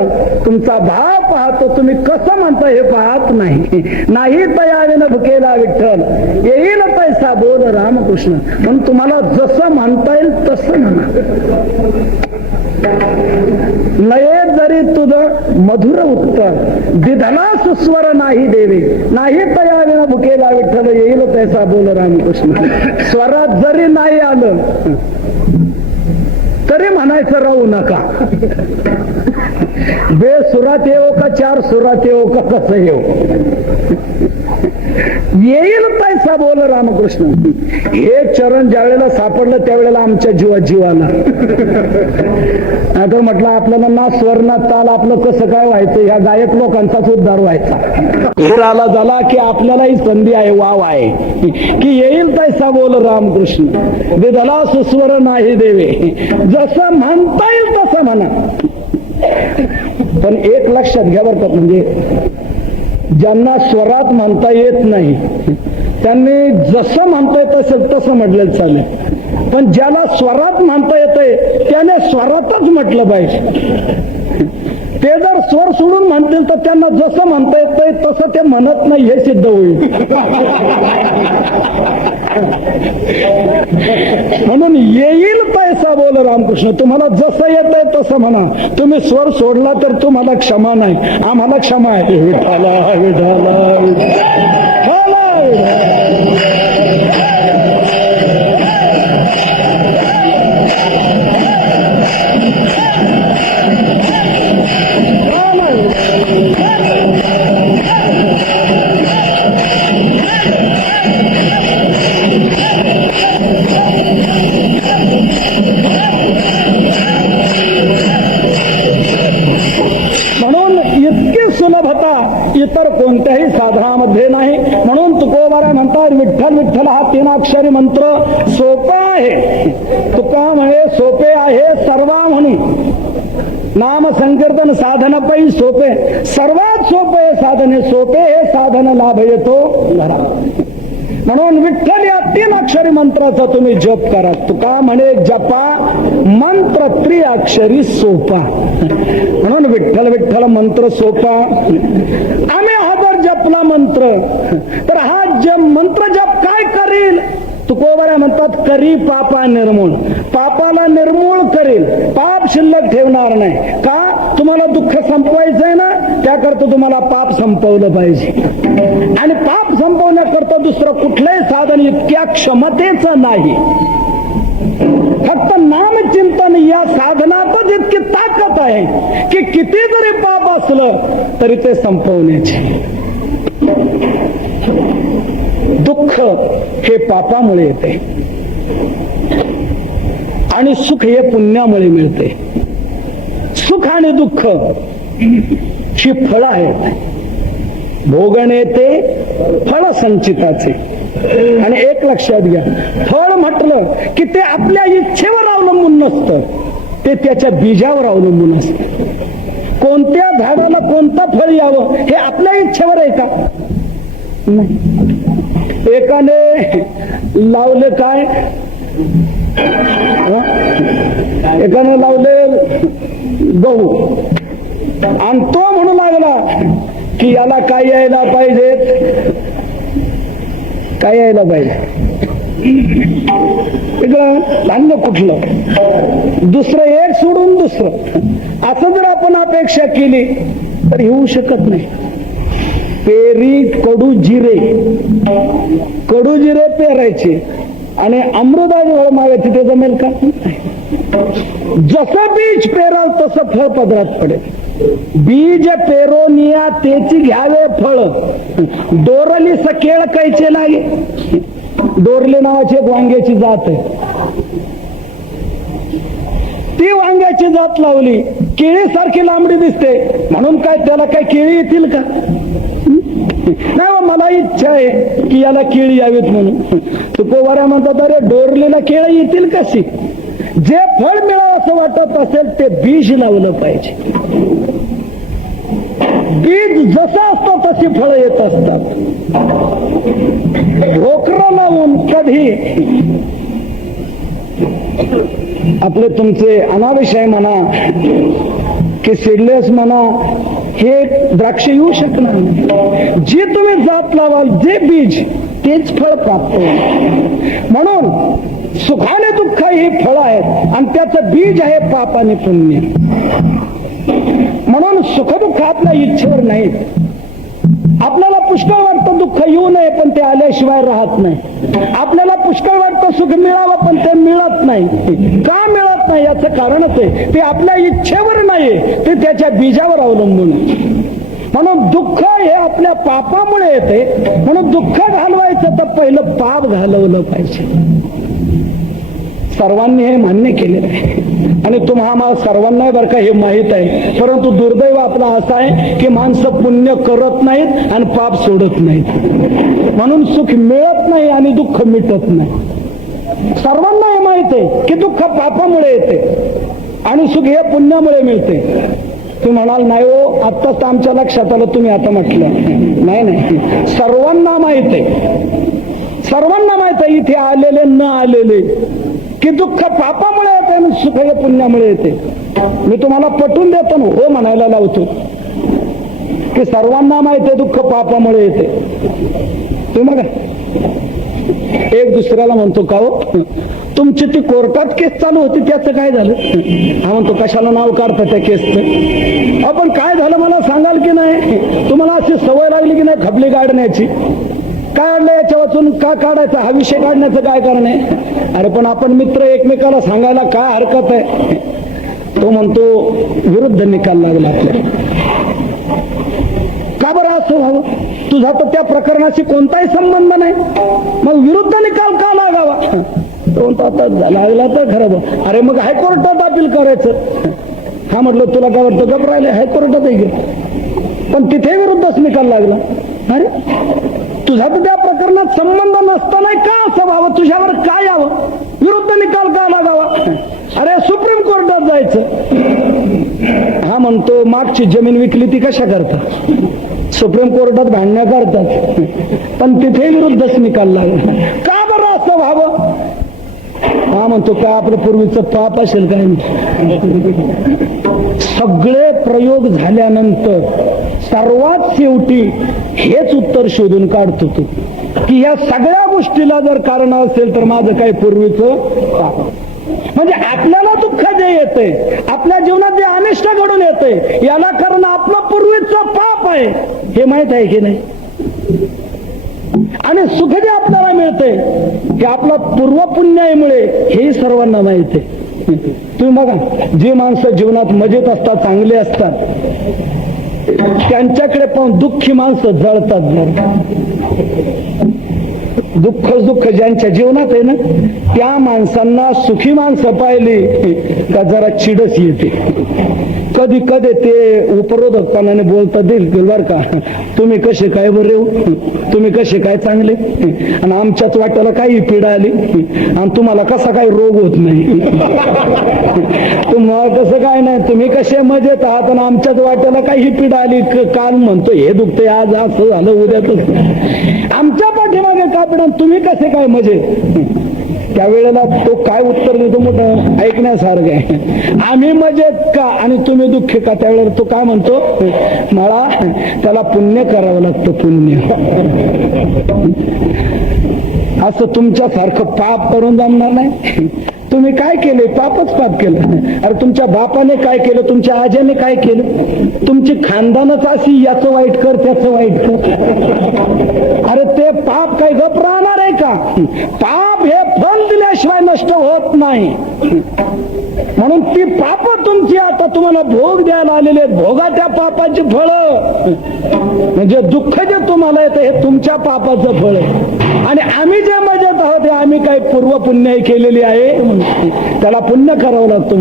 तुमचा भाव पाहतो, तुम्ही कसं म्हणता हे पाहत नाही. नाही तयारीनं भुकेला विठ्ठल, येईल पैसा बोल रामकृष्ण. म्हणून तुम्हाला जसं म्हणता येईल तसं म्हणा. नये जरी तुझं मधुर उत्तर, दिधला सुस्वर नाही देवे. नाही तयारीनं भुकेला विठ्ठल, येईल पैसा बोल रामकृष्ण. स्वरात जरी नाही आलं तरी म्हणायचं राहू नका. बेसुरात येऊ का चार सुरात येऊ का कसं येऊ, येईल पैसा बोल रामकृष्ण. हे चरण ज्या वेळेला सापडलं त्यावेळेला आमच्या जीवाला आता म्हटलं आपल्याला ना स्वर ना ताल आपलं कसं काय व्हायचं, ह्या गायक लोकांचाच उद्धार व्हायचा. आला झाला की आपल्यालाही संधी आहे, वाव आहे की येईल पैसा बोल रामकृष्ण. विधला सुस्वर नाही देवे, जसं म्हणता येईल तसं म्हणा. पण एक लक्षात घ्या बरं का, म्हणजे ज्यांना स्वरात म्हणता येत नाही त्यांनी जसं म्हणता येत तसं म्हटलं चालेल. पण ज्याला स्वरात म्हणता येतंय त्याने स्वरातच म्हटलं पाहिजे. ते जर स्वर सोडून म्हणतील तर त्यांना जसं म्हणता येतंय तसं ते म्हणत नाही हे सिद्ध होईल. म्हणून येईल पैसा बोल रामकृष्ण. तुम्हाला जसं येतंय तसं म्हणा. तुम्ही स्वर सोडला तर तुम्हाला क्षमा नाही, आम्हाला क्षमा आहे. विठाला विठाला विठाला इतर कोणत्याही साधनामध्ये नाही. म्हणून तुकोबारा म्हणतात विठ्ठल विठ्ठल हा 3 अक्षरी मंत्र सोपा आहे. तुका म्हणे सोपे आहे सर्वा म्हणून. नाम संकीर्तन साधन पै सोपे, सर्वात सोपे साधने सोपे हे साधन लाभ येतो घरा. म्हणून विठ्ठल या 3 अक्षरी मंत्राचा तुम्ही जप करा. तुका म्हणे जपा मंत्र 3 अक्षरी सोपा. म्हणून विठ्ठल विठ्ठल मंत्र सोपा. आम्ही हा जर जपला मंत्र तर हा मंत्र जप काय करील? तुकोबारा म्हणतात करी पापा निर्मूळ. पापाला निर्मूळ करेल, पाप शिल्लक ठेवणार नाही. का? तुम्हाला दुःख संपवायचंय ना, त्याकरता तुम्हाला पाप संपवलं पाहिजे. आणि पाप संपवण्याकरता दुसरं कुठलंही साधन इतक्या क्षमतेचं नाही. फक्त नामचिंतन या साधनातच इतकी ताकद आहे की किती जरी पाप असलं तरी ते संपवण्याचे. दुःख हे पापामुळे येते आणि सुख हे पुण्यामुळे मिळते. सुख आणि दुःख ही फळं आहेत. भोगणे ते फळ संचिताचे. आणि एक लक्षात घ्या, फळ म्हटलं की ते आपल्या इच्छेवर अवलंबून नसतं, ते त्याच्या बीजावर अवलंबून असतं. कोणत्या झाडाला कोणतं फळ यावं हे आपल्या इच्छेवर आहे का? नाही. एकाने लावले काय, एकाने लावले गहू आणि तो म्हणू लागला की याला काय यायला पाहिजे, काय यायला पाहिजे धान्य कुठलं, दुसरं एक सोडून दुसरं. असं जर आपण अपेक्षा केली तर येऊ शकत नाही. पेरी कडू जिरे पेरायचे आणि अमृताची फळ मागायची, ते जमेल का? जसं बीज पेराल तसं फळ पदरात पडेल. बीज पेरोनिया त्याची घ्यावे फळ, डोरली सकेळ कायचे लागे. डोरले नावाची एक वांग्याची जात आहे, ती वांग्याची जात लावली, केळी सारखी लांबडी दिसते म्हणून काय त्याला काय केळी येतील का? नाही बा, मला इच्छा आहे की याला केळी यावीत म्हणून. तुकोबाऱ्या म्हणतात, अरे डोरलेला केळं येतील कशी? जे फळ मिळावं असं वाटत असेल ते बीज लावलं पाहिजे. बीज जसं असतं तशी फळं येत असतात. ढोकरं लावून कधी आपले तुमचे अनाविषय म्हणा की सीडलेस म्हणा, हे द्राक्ष येऊ शकणार नाही. जे तुम्ही जात लावाल, जे बीज तेच फळ प्राप्त होईल. म्हणून सुखाने दुःख ही फळं आहेत आणि त्याचं बीज आहे पाप आणि पुण्य. म्हणून सुखदुःख आपल्या इच्छेवर नाहीत. आपल्याला पुष्कळ वाटतं दुःख येऊ नये, पण ते आल्याशिवाय राहत नाही. आपल्याला पुष्कळ वाटतं सुख मिळावं, पण ते मिळत नाही. का मिळत नाही याचं कारणच आहे, ते आपल्या इच्छेवर नाहीये, ते त्याच्या बीजावर अवलंबून. म्हणून दुःख हे आपल्या पापामुळे येते. म्हणून दुःख घालवायचं तर पहिलं पाप घालवलं पाहिजे. सर्वांनी हे मान्य केलेलं आहे आणि तुम्हाला सर्वांना बरं का हे माहित आहे. परंतु दुर्दैव आपला असं आहे की माणसं पुण्य करत नाहीत आणि पाप सोडत नाहीत. म्हणून सुख मिळत नाही आणि दुःख मिटत नाही. सर्वांना हे माहित आहे की दुःख पापामुळे येते आणि सुख हे पुण्यामुळे मिळते. तुम्ही म्हणाल नाही हो, आत्ताच आमच्या लक्षात आलं, तुम्ही आता म्हटलं. नाही, सर्वांना माहित आहे. सर्वांना माहित आहे, इथे आलेले न आलेले, की दुःख पापामुळे येते आणि सुख हे पुण्यामुळे येते. मी तुम्हाला पटवून देतो ना, हो म्हणायला लावतो की सर्वांना माहिती आहे दुःख पापामुळे येते. तुम्ही बघा, एक दुसऱ्याला म्हणतो का हो तुमची ती कोर्टात केस चालू होती त्याचं काय झालं? हा म्हणतो कशाला नाव काढता त्या केसचं? आपण काय झालं मला सांगाल की नाही? तुम्हाला अशी सवय लागली की नाही खपली काढण्याची? काय अडलं याच्या वाचून का काढायचा? हा विषय काढण्याचं काय कारण आहे? अरे पण आपण मित्र एकमेकाला सांगायला काय हरकत आहे? तो म्हणतो विरुद्ध निकाल लागला आपल्याला. का बरं असं व्हावं? तुझा तर त्या प्रकरणाशी कोणताही संबंध नाही, मग विरुद्ध निकाल का लागावा? तो म्हणतो आता लागला तर खरं बघ. अरे मग हायकोर्टात अपील करायचं. हा म्हटलं तुला काय वाटतं? गप राहिले, हायकोर्टात गेलं पण तिथे विरुद्धच निकाल लागला. अरे तुझा तर त्या प्रकरणात संबंध नसताना का असं व्हावं? तुझ्यावर काय यावं? विरुद्ध निकाल का लागावा? अरे सुप्रीम कोर्टात जायचं. हा म्हणतो मागची जमीन विकली ती कशा करता? सुप्रीम कोर्टात भांडण्या करतात, पण तिथे विरुद्धच निकाल लागला. का बरं असं व्हावं? हा म्हणतो का आपलं पूर्वीचं पाप असेल काय? सगळे प्रयोग झाल्यानंतर सर्वात शेवटी हेच उत्तर शोधून काढतो तू की या सगळ्या गोष्टीला जर कारण असेल तर माझं काय पूर्वीचं पाप. म्हणजे आपल्याला दुःख जे येते, आपल्या जीवनात जे अनिष्ट घडून येते, याला कारण आपलं पूर्वीचं पाप आहे हे माहित आहे की नाही? आणि सुख जे आपल्याला मिळते की आपला पूर्व पुण्यामुळे हे सर्वांना माहित आहे. तुम्ही बघा, जी माणसं जीवनात मजेत असतात, चांगले असतात, त्यांच्याकडे पण दुःखी माणसं जळतात. दुःख ज्यांच्या जीवनात आहे ना, त्या माणसांना सुखी माणसं पाहिली का जरा चिडच येते. कधी कधी ते उपरोधकपणाने बोलता देखील बर का, तुम्ही कसे काय बरे हो, तुम्ही कसे काय चांगले, आणि आमच्याच वाट्याला काही पिढा आली आणि तुम्हाला कसा काही रोग होत नाही. तुम्हाला कसं काय नाही, तुम्ही कसे मजेत आहात आणि आमच्याच वाट्याला काही पिढा आली. काल म्हणतो हे दुखते, आज असं झालं, उद्या तसं. आमच्या पाठीमागे का पिढा, तुम्ही कसे काय मजेत? त्यावेळेला तो काय उत्तर देतो मोठं ऐकण्यासारखं आहे. आम्ही मजेत का आणि तुम्ही दुःखी का? त्यावेळेला तो काय म्हणतो, मला त्याला पुण्य करावं लागतं, पुण्य. असं तुमच्यासारखं पाप करून जमणार नाही. तुम्ही काय केले? पापच पाप केलं. अरे तुमच्या बापाने काय केलं? तुमच्या आजीने काय केलं? तुमची खानदानच अशी, याचं वाईट कर, त्याचं वाईट कर. अरे ते पाप काय गप राहणार आहे का? पाप हे फल दिल्याशिवाय नष्ट होत नाही. म्हणून ती पाप तुमची आता तुम्हाला भोग द्यायला आलेले, भोगा त्या पापाची फळं. म्हणजे दुःख जे तुम्हाला येतं हे तुमच्या पापाचं फळ आहे. आणि आम्ही जे मजेत आहोत हे आम्ही काही पूर्व पुण्य केलेली आहे, त्याला पुण्य करावं लागतं.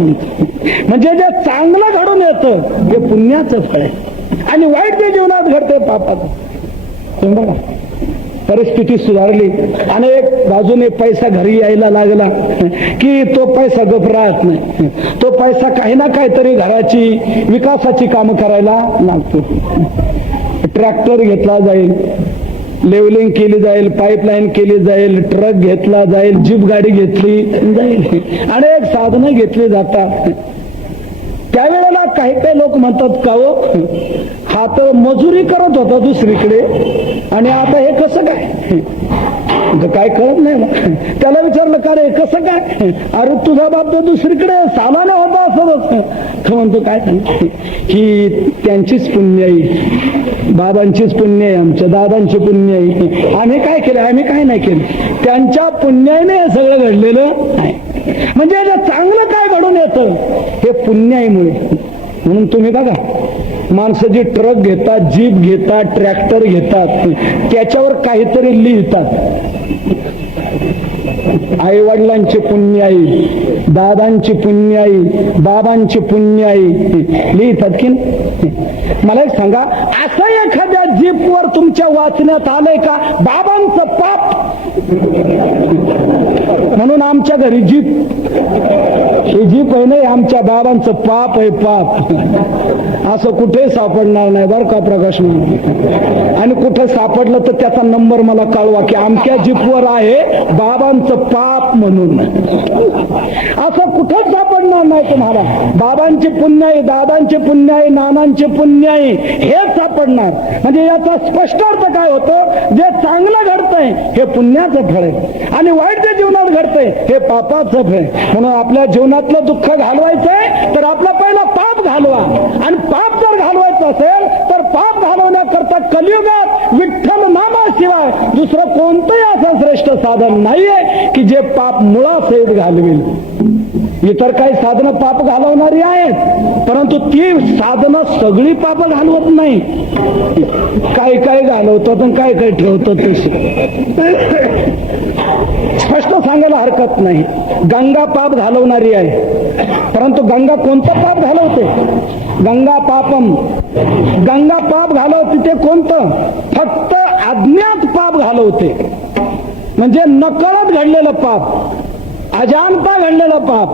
म्हणजे जे चांगलं घडून येतं हे पुण्याचं फळ आहे आणि वाईट जे जीवनात घडते पापाचं. तुम्ही बघा, परिस्थिती सुधारली, अनेक बाजूने पैसा घरी यायला लागला की तो पैसा गप राहत नाही. तो पैसा काही ना काहीतरी घराची विकासाची कामं करायला लागतो. ट्रॅक्टर घेतला जाईल, लेवलिंग केली जाईल, पाईपलाईन केली जाईल, ट्रक घेतला जाईल, जीप गाडी घेतली जाईल, अनेक साधनं घेतली जातात. त्यावेळेला काही काही लोक म्हणतात, का हो हा तर मजुरी करत होता दुसरीकडे आणि आता हे कसं काय? काय कळत नाही ना. त्याला विचारलं, का रे कसं काय? अरे तुझा बाप तर दुसरीकडे सालाने होता असं. तो म्हणतो, काय ही त्यांचीच पुण्य आहे, बाबांचीच पुण्य आहे, आमच्या दादांची पुण्य आहे. आम्ही काय केलं? आम्ही काय नाही केलं. त्यांच्या पुण्याने हे सगळं घडलेलं आहे. म्हणजे चांगलं काय घडून येतं हे पुण्याईमुळे. म्हणून तुम्ही बघा, माणसं जी ट्रक घेतात, जीप घेतात, ट्रॅक्टर घेतात, त्याच्यावर काहीतरी लिहितात. आई वडिलांची पुण्याई, दादांची पुण्याई, बाबांची पुण्याई लिहितात की नाही? मला एक सांगा, असं एखाद्या जीपवर तुमच्या वाचण्यात आलंय का बाबांचं पाप म्हणून आमच्या घरी जीप, ही जीप आहे नाही, आमच्या बाबांचं पाप आहे, पाप. असं कुठे सापडणार नाही बरं का प्रकाश. आणि कुठे सापडलं तर त्याचा नंबर मला कळवा की आमच्या जीपवर आहे बाबांचं पाप म्हणून. असं कुठेच सापडणार नाही तुम्हाला. बाबांची पुण्याई, दादांची पुण्याई, नानांची पुण्याई हेच सापडणार. म्हणजे याचा स्पष्ट अर्थ काय होतो, जे चांगलं घडतंय हे पुण्याचं फळ आहे आणि वाईट जे जीवनात घडतंय हे पापाचं फळ आहे. म्हणून आपल्या जीवनातलं दुःख घालवायचंय तर आपला पहिला पाप घालवा. आणि पाप जर घालवायचं असेल तर पाप घालवण्याकरता कलियुगात विठ्ठल नामाशिवाय दुसरं कोणतंही असं श्रेष्ठ साधन नाहीये की जे पाप मुळासहित घालवेल. इतर काही साधनं पाप घालवणारी आहेत, परंतु ती साधनं सगळी पाप घालवत नाही. काही काही घालवतात आणि काही काही ठेवतात. तशी स्पष्ट सांगायला हरकत नाही. गंगा पाप घालवणारी आहे, परंतु गंगा कोणतं पाप घालवते? गंगा पापम, गंगा पाप घालवते ते कोणतं? फक्त अज्ञात पाप घालवते. म्हणजे नकळत घडलेलं पाप, अजाणता घडलेलं पाप,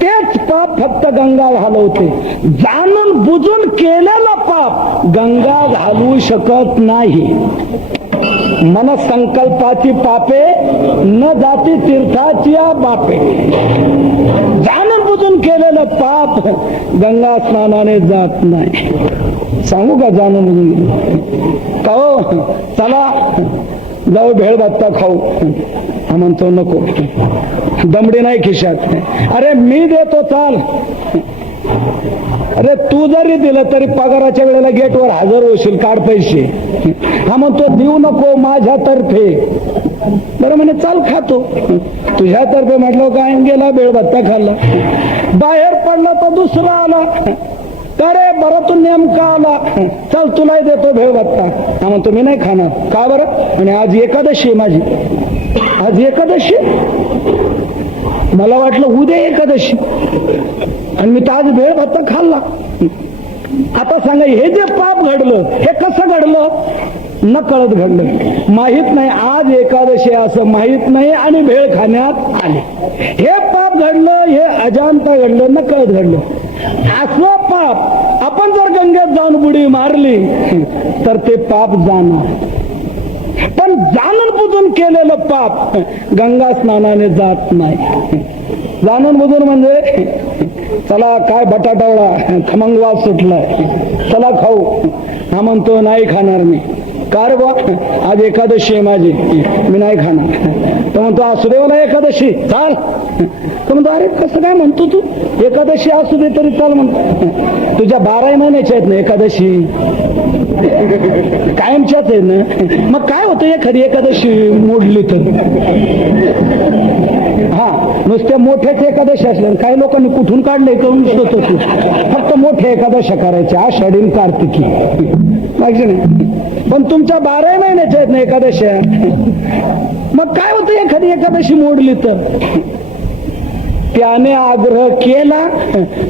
तेच पाप फक्त गंगा घालवते. जाणून बुजून केलेलं पाप गंगा घालवू शकत नाही. मनसंकल्पाची पापे न जाती तीर्थाची बापे. जाणून बुजून केलेलं पाप गंगा स्नानाने जात नाही. सांगू का जाणून बुजून? का हो चला जाऊ भेळ भत्ता खाऊ. हा म्हणतो नको, दमडी नाही खिशात. अरे मी देतो चाल. अरे तू जरी दिलं तरी पगाराच्या वेळेला गेटवर हजर होशील, काढ पैसे. हा म्हणतो देऊ नको माझ्यातर्फे. बरं म्हणे चाल खातो. तुझ्यातर्फे म्हटलं काय, गेला भेळ भत्ता खाल्ला. बाहेर पडला तर दुसरा आला. अरे बरं तू नेमका आला, चल तुला देतो भेळ भत्ता. हा म्हणतो मी नाही खाणार. का बरं? आणि आज एकादशी आहे माझी. आज एकादशी, मला वाटलं उद्या एकादशी आणि मी तर आज भेळ भत्ता खाल्ला. आता सांगा, हे जे पाप घडलं हे कसं घडलं? न कळत घडलं. माहित नाही आज एकादशी असं माहित नाही आणि भेळ खाण्यात आले. हे पाप घडलं, हे अजाणता घडलं, न कळत घडलं. असं पाप आपण जर गंगेत जाऊन बुडी मारली तर ते पाप जाणार. पण जाणून बुजून केलेलं पाप गंगा स्नानाने जात नाही. जाणून बुजून म्हणजे चला काय बटाटावडा खमंग वास सुटलाय, चला खाऊ. हा म्हणतो नाही खाणार मी. का रे बा? आज एकादशी आहे माझी, मी नाही खाणार. तो म्हणतो असू दे मला एकादशी, चाल. तो म्हणतो अरे कसं काय म्हणतो तू? एकादशी असू दे तरी चाल म्हणतो. तुझ्या 12 महिन्याच्या आहेत ना एकादशी, कायमच्याच आहेत ना. मग काय होतं एखादी एकादशी मोडली तर? हा नुसत्या मोठ्याच एकादशी असल्या, काही लोकांनी कुठून काढले करून होतो. फक्त मोठ्या एकादशा करायच्या, आषाढी कार्तिकी पाहिजे नाही. पण तुमच्या 12 महिन्याच्या आहेत ना एकादशा. मग काय होतं एखादी एकादशी मोडली तर? त्याने आग्रह केला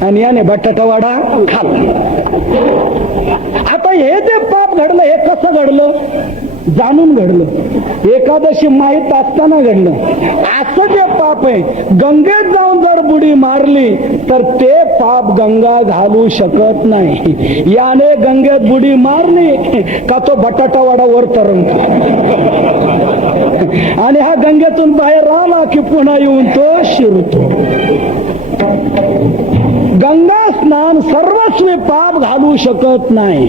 आणि याने बटाटा वडा खाल्ला. आता हे जे पाप घडलं हे कसं घडलं? जाणून घडलं, एकादशी माहीत असताना घडलं. असं जे पाप आहे, गंगेत जाऊन जर बुडी मारली तर ते पाप गंगा घालू शकत नाही. याने गंगेत बुडी मारली का तो बटाटा वाडा वर तरंगतो आणि हा गंगेतून बाहेर आला की पुन्हा येऊन तो शिरतो. गंगा स्नान सर्वस्वी पाप घालू शकत नाही.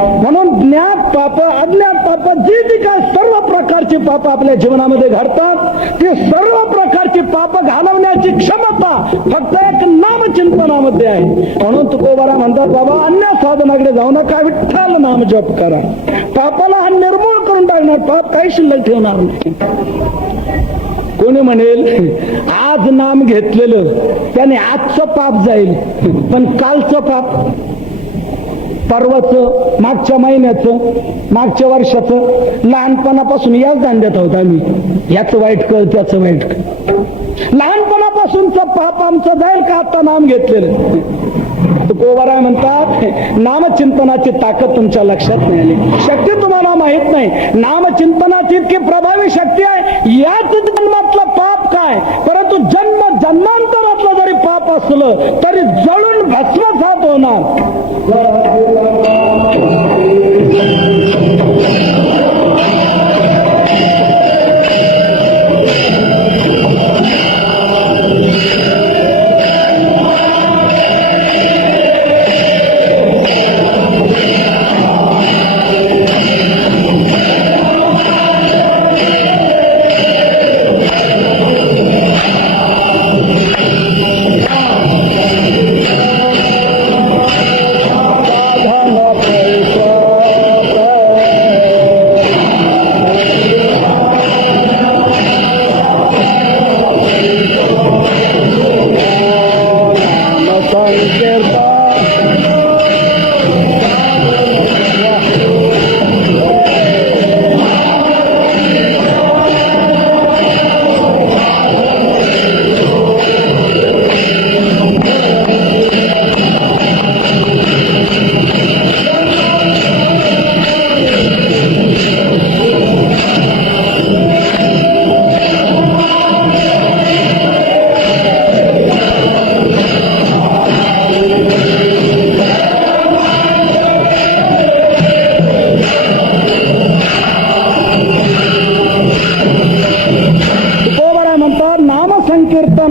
म्हणून ज्ञात पाप, अज्ञात पाप, जी काय सर्व प्रकारची पाप आपल्या जीवनामध्ये घडतात, ती सर्व प्रकारची पाप घालवण्याची क्षमता फक्त एक नामचिंतनामध्ये आहे. म्हणून तुकोबारा म्हणतात, बाबा अन्य साधनाकडे जाऊ नका, विठ्ठल नाम जप करा. पापाला हा निर्मूळ करून टाकणार, पाप काही शिल्लक ठेवणार नाही. कोणी म्हणेल आज नाम घेतलेलं त्याने आजचं पाप जाईल, पण कालचं पाप, परवाचं, मागच्या महिन्याचं, मागच्या वर्षाचं, लहानपणापासून याच दांड्यात आहोत आम्ही. याचं वाईट कळ, त्याचं वाईट कळ. लहानपणापासूनचं पाप आमचं जाईल का आता नाम घेतलेलं? तुकोबाराय म्हणतात, नामचिंतनाची ताकद तुमच्या लक्षात नाही आली, शक्ती तुम्हाला माहित नाही. नामचिंतनाची इतकी प्रभावी शक्ती आहे. याच जन्मातलं पाप काय, परंतु जन्म जन्मांतरातलं जरी पाप असलं तरी जळून भस्मसात होणार.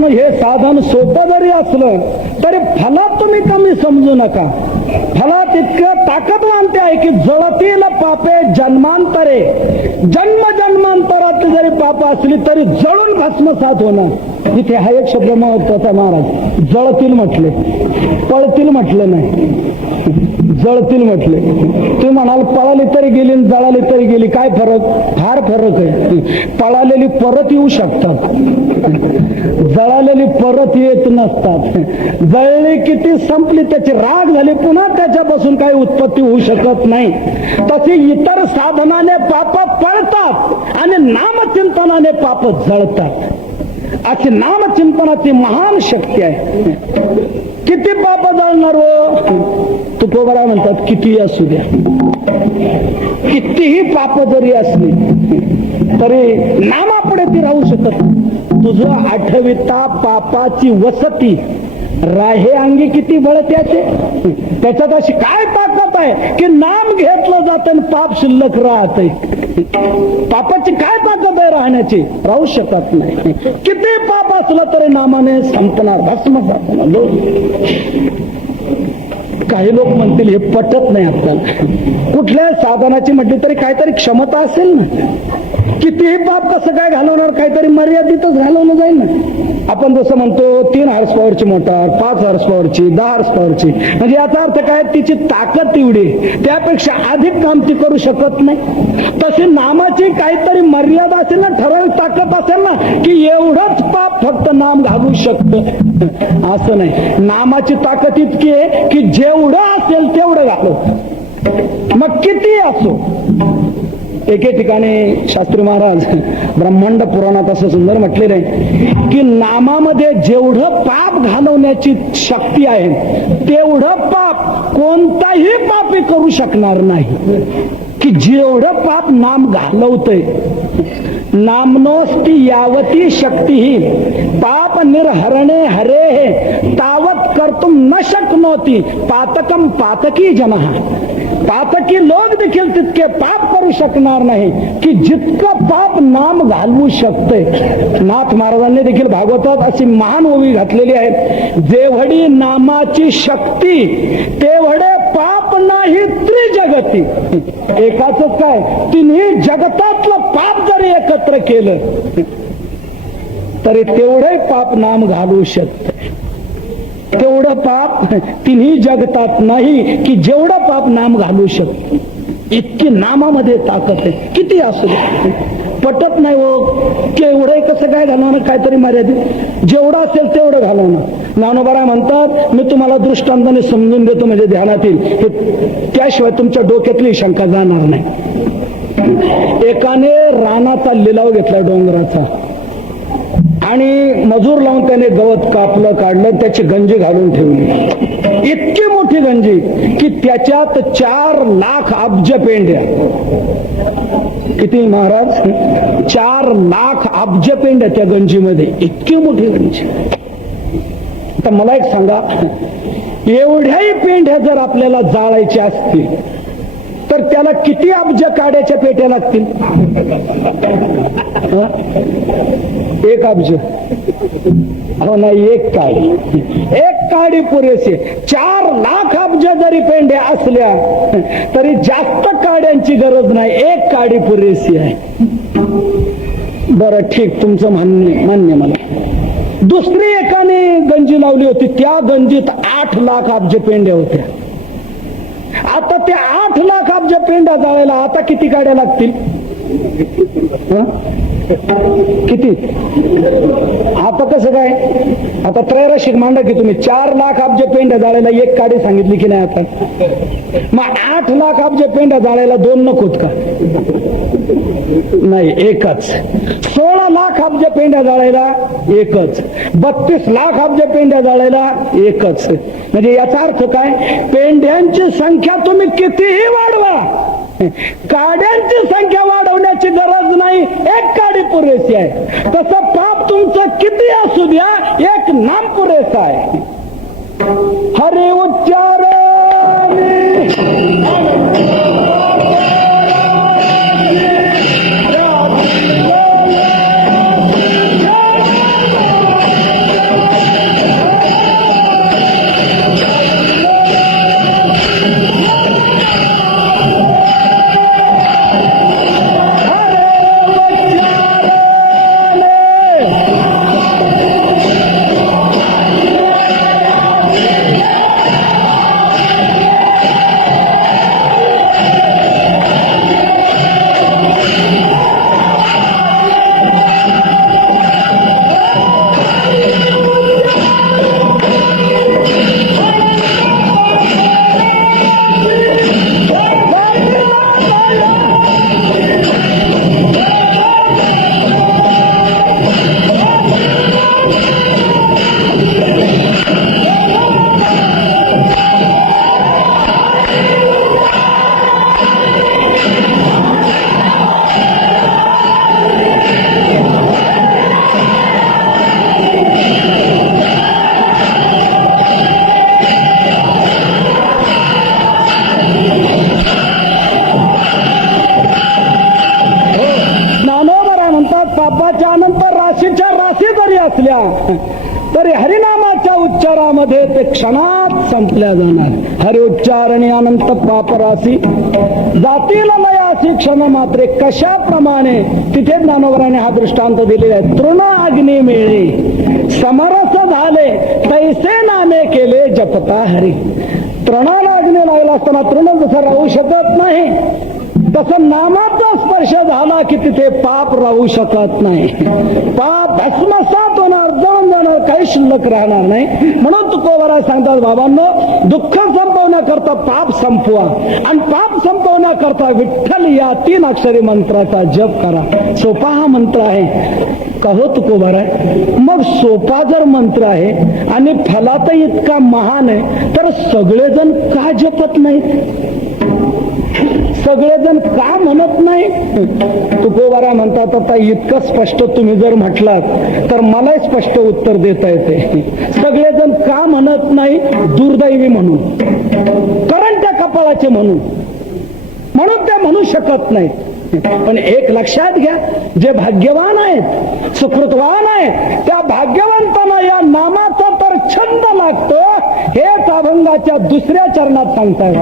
हे साधन सोपं जरी असलं तरी फलात तुम्ही कमी समजू नका. फलात इतकं ताकदवान ते आहे की जळतील पापे जन्मांतरे, जन्म जन्मांतरातली जरी पाप असली तरी जळून भस्मसात होणार. इथे हा एक शब्द महत्वाचा महाराज, जळतील म्हटले, पळतील म्हटलं नाही, जळतील म्हटले. तुम्ही म्हणाल पळाली तरी गेली जळाली तरी गेली, काय फरक? फार फरक आहे. पळालेली परत येऊ शकतात, जळालेली परत येत नसतात. जळली किती संपली, त्याची राग झाली, पुन्हा त्याच्यापासून काही उत्पत्ती होऊ शकत नाही. तशी इतर साधनाने पाप पळतात आणि नामचिंतनाने पाप जळतात. अशी नामचिंतनाची महान शक्ती आहे. किती पाप जळणार हो? तुकोबारा म्हणतात किती असू द्या, कितीही पाप जरी असली तरी नामापुढे ती राहू शकत. तुझं आठविता पापाची वसती राहे अंगी किती बळत्याचे. त्याच्यात अशी काय ताकद आहे की नाम घेतलं जातं आणि पाप शिल्लक राहते. पापाची काय ताकद आहे राहण्याची? राहू शकत नाही. किती पाप असलं तरी नामाने संपणार, भस्मसात होणार. काही लोक म्हणतील हे पटत नाही आपल्याला. कुठल्या साधनाची म्हटली तरी काहीतरी क्षमता असेल ना. कितीही पाप कसं काय घालवणार, काहीतरी मर्यादितच घालवलं जाईल ना. आपण जसं म्हणतो 3 हॉर्स पॉवरची मोटार, 5 हॉर्स पॉवरची, 10 हॉर्स पॉवरची, म्हणजे याचा अर्थ काय, तिची ताकद तेवढी, त्यापेक्षा अधिक काम ती करू शकत नाही. तशी नामाची काहीतरी मर्यादा असेल ना, ठराविक ताकद असेल ना, की एवढंच पाप फक्त नाम घालू शकतं. असं नाही, नामाची ताकद इतकी आहे की जेवढं असेल तेवढं घालव, मग किती असो. एके ठिकाणी शास्त्री महाराज ब्रह्मांड पुराणात असं सुंदर म्हटलेलं आहे की नामामध्ये जेवढं पाप घालवण्याची शक्ती आहे तेवढं पाप कोणताही पापी करू शकणार नाही. की जेवढं पाप नाम घालवतंय, नामनोस्ती यावती शक्ती पाप निर्हरणे हरे तावत कर्तुम न शक्नोती पातकम पातकी जनः. पातकी लोक देखील तितके पाप करू शकणार नाही की जितकं पाप नाम घालवू शकते. नाथ महाराजांनी देखील भागवतात अशी महान ओवी घातलेली आहे, जेवढी नामाची शक्ती तेवढे पाप नाही त्रिजगती. एकाच काय, तिन्ही जगतातलं पाप जरी एकत्र केलं तरी तेवढे पाप नाम घालवू शकते. तेवढं पाप तिन्ही जगतात नाही की जेवढं पाप नाम घालू शकतो. इतकी नामामध्ये ताकद आहे. किती असू दे पटत नाही हो की एवढं कसं काय घालवणं, काहीतरी मर्यादित जेवढं असेल तेवढं घालवणं. ज्ञानोबा म्हणतात मी तुम्हाला दृष्टांताने समजून देतो म्हणजे ध्यानात येईल, त्याशिवाय तुमच्या डोक्यातली शंका जाणार नाही. एकाने रानाचा लिलाव घेतला डोंगराचा आणि मजूर लावून त्याने गवत कापलं काढलं, त्याची गंजी घालून ठेवली. इतकी मोठी गंजी की त्याच्यात 4 लाख अब्ज पेंड्या. किती महाराज? 4 लाख अब्ज पेंड्या त्या गंजीमध्ये. इतकी मोठी गंजी. तर मला एक सांगा, एवढ्याही पेंड्या जर आपल्याला जाळायच्या असतील तर त्याला किती अब्ज काड्याच्या पेट्या लागतील? 1 अब्ज हो नाही, 1 काडी. 1 काडी पुरेसे. 4 लाख अब्ज जरी पेंड्या असल्या तरी जास्त काड्यांची गरज नाही, 1 काडी पुरेशी आहे. बरं ठीक, तुमचं मान्य मला. दुसरी एकाने गंजी लावली होती, त्या गंजीत 8 लाख अब्ज पेंड्या होत्या. आता त्या 8 लाख अब्ज पेंड्या जाळायला आता किती काड्या लागतील? किती? आता कसं काय? आता त्रैराशिक मांडा की तुम्ही 4 लाख अब्ज पेंड्या जाळायला 1 काडी सांगितली की नाही? आता मग 8 लाख अब्ज पेंड्या जाळायला 2 नकोत का? नाही, 1च. 16 लाख अब्ज पेंड्या जाळायला 1च. 32 लाख अब्ज पेंड्या जाळायला 1च. म्हणजे याचा अर्थ काय? पेंड्यांची संख्या तुम्ही कितीही वाढवा, काड्यांची संख्या वाढवण्याची गरज नाही, 1 काडी पुरेशी आहे. तसं पाप तुमचं किती असू द्या, 1 नाम पुरेसा आहे. हरि उच्चार तरी हरिनामाच्या उच्चारामध्ये ते क्षणात संपल्या जाणार. हरि उच्चारणे अनंत पापराशी जातील लयासी क्षण मात्रे. कशाप्रमाणे तिथे ज्ञानोबराने हा दृष्टांत दिलेला आहे. तृण अग्नी मिळे समरस झाले तैसे नामे केले जपता हरी. तृणाला अग्नी लावला असताना तृण जसं राहू शकत नाही तसं नामाचा स्पर्श झाला की तिथे पाप राहू शकत नाही. पाप भस्मसात होणार, जळून जाणार, काही शिल्लक राहणार नाही. म्हणून तुकोबाराय सांगतात, बाबांनो, दुःख संपवण्याकरता पाप संपवा आणि पाप संपवण्याकरता विठ्ठल या 3 अक्षरी मंत्राचा जप करा. सोपा हा मंत्र आहे का हो तुकोबाराय? मग सोपा जर मंत्र आहे आणि फलात इतका महान आहे तर सगळेजण का जपत नाहीत? सगळेजण का म्हणत नाही? तुकोबारा म्हणतात, आता इतकं स्पष्ट तुम्ही जर म्हटलात तर मलाही स्पष्ट उत्तर देता येते. सगळेजण का म्हणत नाही? दुर्दैवी म्हणून, कारण त्या कपाळाचे म्हणून ते म्हणू शकत नाहीत. पण एक लक्षात घ्या, जे भाग्यवान आहेत, सुकृतवान आहेत, त्या भाग्यवंतांना या नामाचा तर छंद लागतो. हेच अभंगाच्या 2ऱ्या चरणात सांगताय.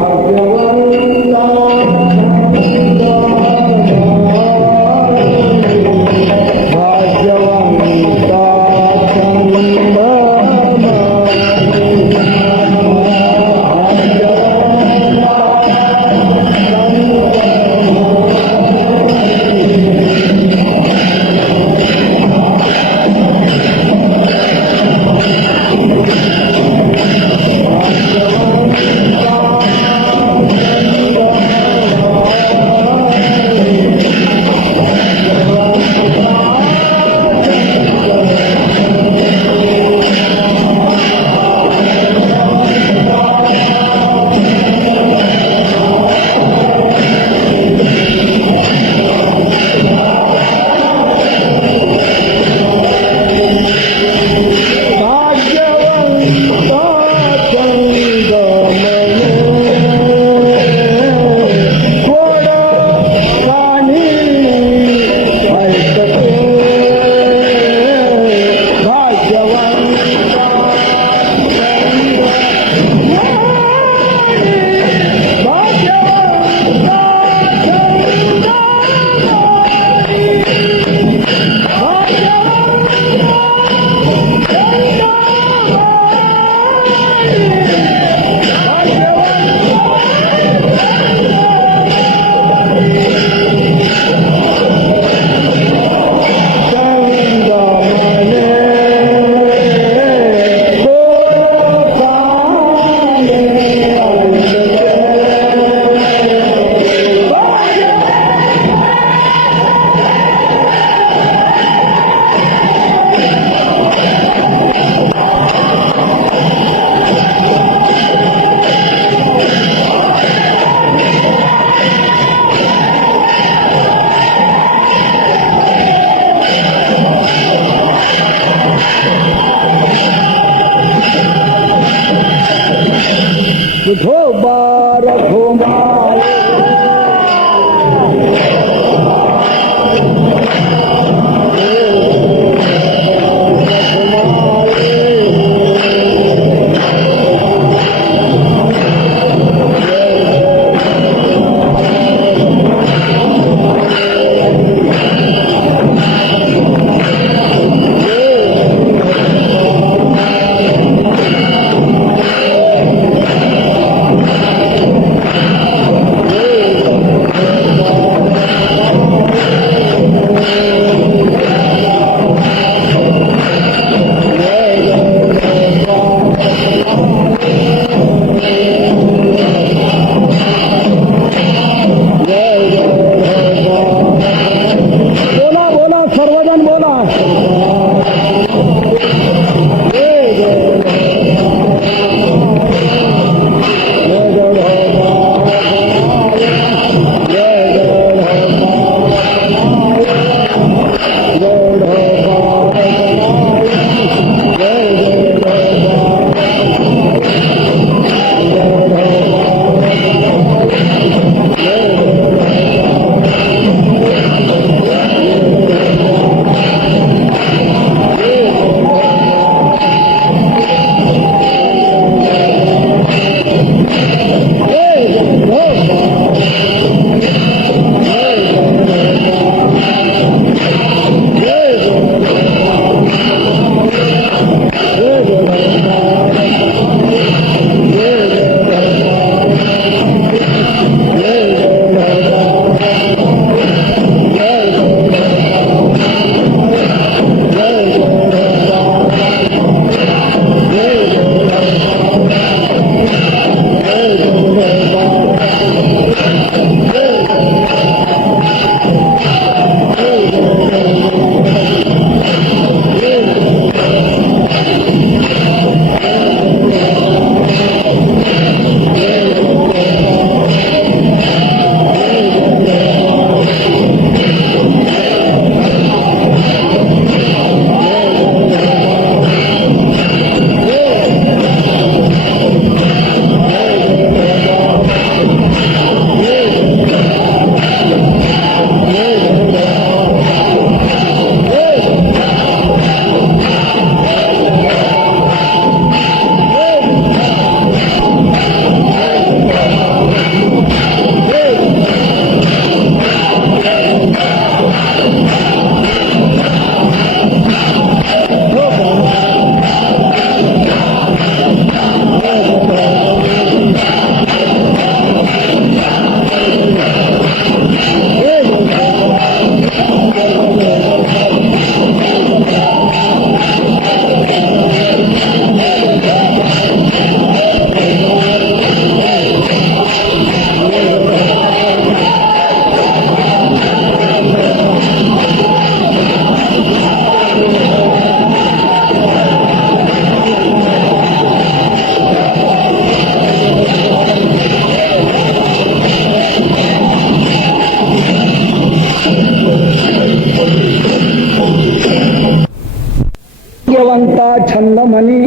भाग्यवंता छंद म्हणी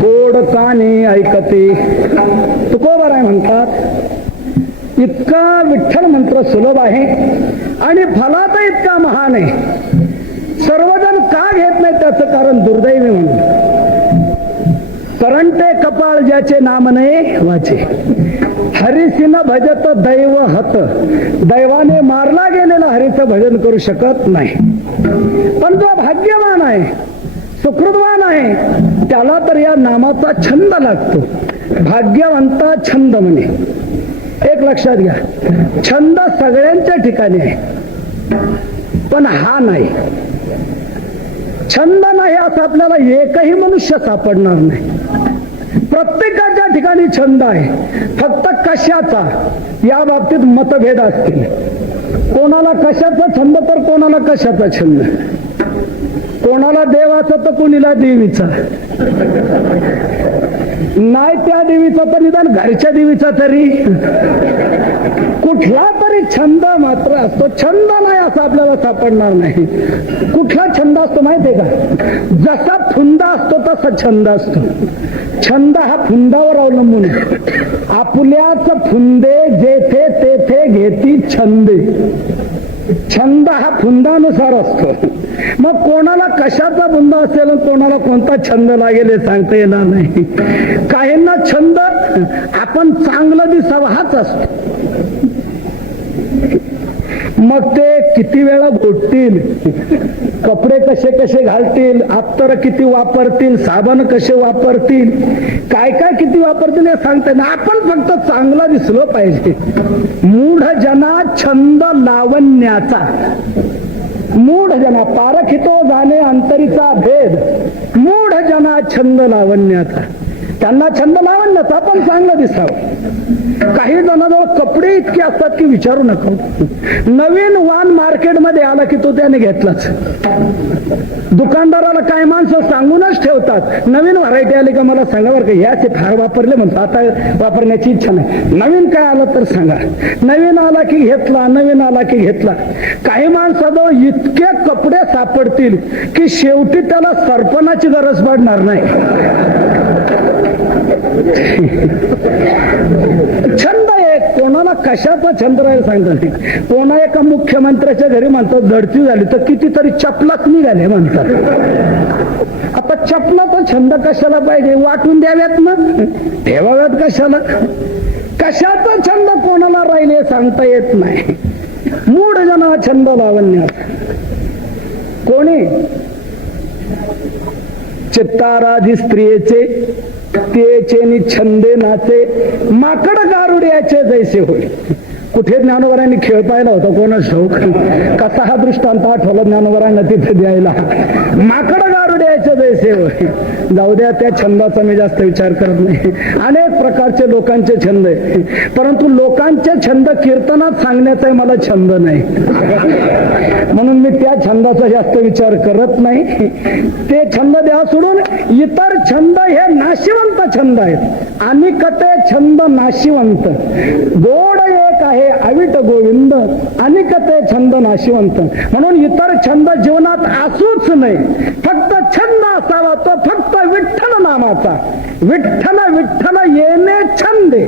गोड कानी ऐकते. तुकोबर आहे म्हणतात इतका विठ्ठल मंत्र सुलभ आहे आणि फलात इतका महान आहे. सर्वजण का घेत नाही त्याचं कारण दुर्दैवी म्हणून. करंटे कपाळ ज्याचे नाम नाही वाचे, हरिसिन भजत दैव हत. दैवाने मारला गेलेला हरीचं भजन करू शकत नाही. पण जो भाग्यवान आहे, सुकृतवान आहे, त्याला तर या नामाचा छंद लागतो. भाग्यवंता छंद म्हणे. एक लक्षात घ्या, छंद सगळ्यांच्या ठिकाणी आहे पण हा नाही. छंद नाही असं आपल्याला एकही मनुष्य सापडणार नाही. प्रत्येकाच्या ठिकाणी छंद आहे, फक्त कशाचा या बाबतीत मतभेद असतील. कोणाला कशाचा छंद तर कोणाला कशाचा छंद, कोणाला देवाचा तर कोणीला देवीचा, नाही त्या देवीचा तर निदान घरच्या देवीचा तरी. कुठला तरी छंद मात्र असतो. छंद नाही असं आपल्याला सापडणार नाही. कुठला छंद असतो माहितीये का? जसा फुंदा असतो तसा छंद असतो. छंद हा फुंदावर अवलंबून आहे. आपल्याच फुंदे जेथे तेथे घेती छंदे. छंद हा फुंदानुसार असतो. मग कोणाला कशाचा बुंदा असेल आणि कोणाला कोणता छंद लागेल हे सांगता येणार नाही. काहींना छंद आपण चांगलं दिसावं हाच असतो. मग ते किती वेळा घोटतील, कपडे कसे कसे घालतील, अत्तर किती वापरतील, साबण कसे वापरतील, काय काय किती वापरतील हे सांगता येईल. आपण फक्त चांगला दिसलो पाहिजे. मूढ जना छंद लावण्याचा. मूढ जना पारखितो जाणे अंतरीचा भेद. मूढ जना छंद लावण्याचा. त्यांना छंद लावण्याचा पण चांगलं दिसावं. काही जणांजवळ कपडे इतके असतात की विचारू नका. नवीन वाण मार्केटमध्ये आला की तो त्याने घेतलाच. दुकानदाराला काही माणसं सांगूनच ठेवतात, नवीन व्हरायटी आली का मला सांगा बरं का, याचे फार वापरले म्हणतो, आता वापरण्याची इच्छा नाही. नवीन काय आलं तर सांगा. नवीन आला की घेतला, नवीन आला की घेतला. काही माणसाजवळ इतके कपडे सापडतील की शेवटी त्याला सरपणाची गरज पडणार नाही. छंद आहे, कोणाला कशाचा छंद राहील सांगता नाही. कोणा एका मुख्यमंत्र्याच्या घरी म्हणतात झडती झाली तर कितीतरी चपलाच निघाले म्हणतात. आता चपलाचा छंद कशाला पाहिजे? वाटून द्याव्यात मग, ठेवाव्यात कशाला? कशाचा छंद कोणाला राहील हे सांगता येत नाही. मूढ जना छंद लावण्यात. कोणी चित्ताराधी स्त्रियेचे तेचे छंदे नाचे, माकड गारुड्याचे जैसे होय. कुठे ज्ञानोबरांनी खेळ पाहिला होता कोणाच ठाऊक. कसा हा दृष्टांत आठवला ज्ञानोबरांना तिथे द्यायला. माकड गारुड्याचे जैसे होय. जाऊ द्या, त्या छंदाचा मी जास्त विचार करत नाही. अनेक प्रकारचे लोकांचे छंद आहे, परंतु लोकांचे छंद कीर्तनात सांगण्याचा मला छंद नाही, म्हणून मी त्या छंदाचा जास्त विचार करत नाही. ते छंद द्या सोडून इतर छंद हे नाशिवंत छंद आहेत. अनिकते छंद नाशिवंत. गोड एक आहे अविट गोविंद, अनिकते छंद नाशिवंत. म्हणून इतर छंद जीवनात असूच नाही. फक्त छंद असावा तो फक्त विठ्ठल नामाचा. विठ्ठल विठ्ठल येणे छंदे,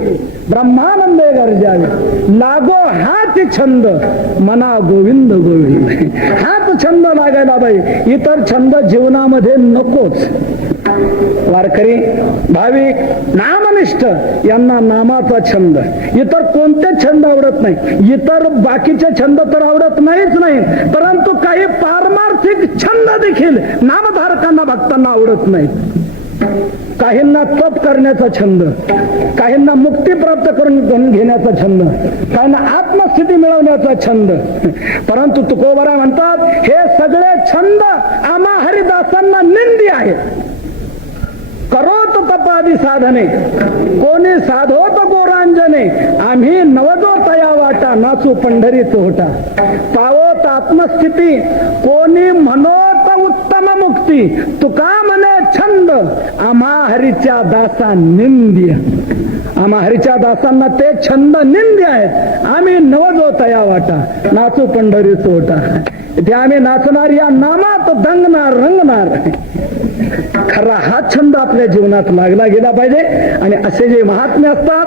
ब्रह्मानंदे गरजावे. लागो हाच छंद, मना गोविंद गोविंद. हाच छंद लागायला पाहिजे, इतर छंद जीवनामध्ये नकोच. वारकरी भाविक नामनिष्ठ यांना नामाचा छंद, इतर कोणते छंद आवडत नाही. इतर बाकीचे छंद तर आवडत नाहीच नाही, परंतु काही पारमार्थिक छंद देखील नामधारकांना भक्तांना आवडत नाही. काहींना तप करण्याचा छंद, काहींना मुक्ती प्राप्त करून घेण्याचा छंद, काहींना आत्मस्थिती मिळवण्याचा छंद. परंतु तुकोबरा म्हणतात हे सगळे छंद आम्हा हरिदासांना निंदी आहेत. करोत तपादी साधने, कोणी साधोत गोरांजने. आम्ही नवजो तया वाटा, नाचू पंढरीत होता. पावत आत्मस्थिती, कोणी म्हणोत उत्तम मुक्ती तुका म्हणे छंद आम्हा हरीच्या दासा निंद्य. आम्हा हरीच्या दासांना ते छंद निंद्य आहेत. आम्ही नवजोतया वाटा नाचू पंढरी सोटा. इथे आम्ही नाचणार, या नामात दंगणार रंगणार. खरा हा छंद आपल्या जीवनात लागला गेला पाहिजे. आणि असे जे महात्मे असतात,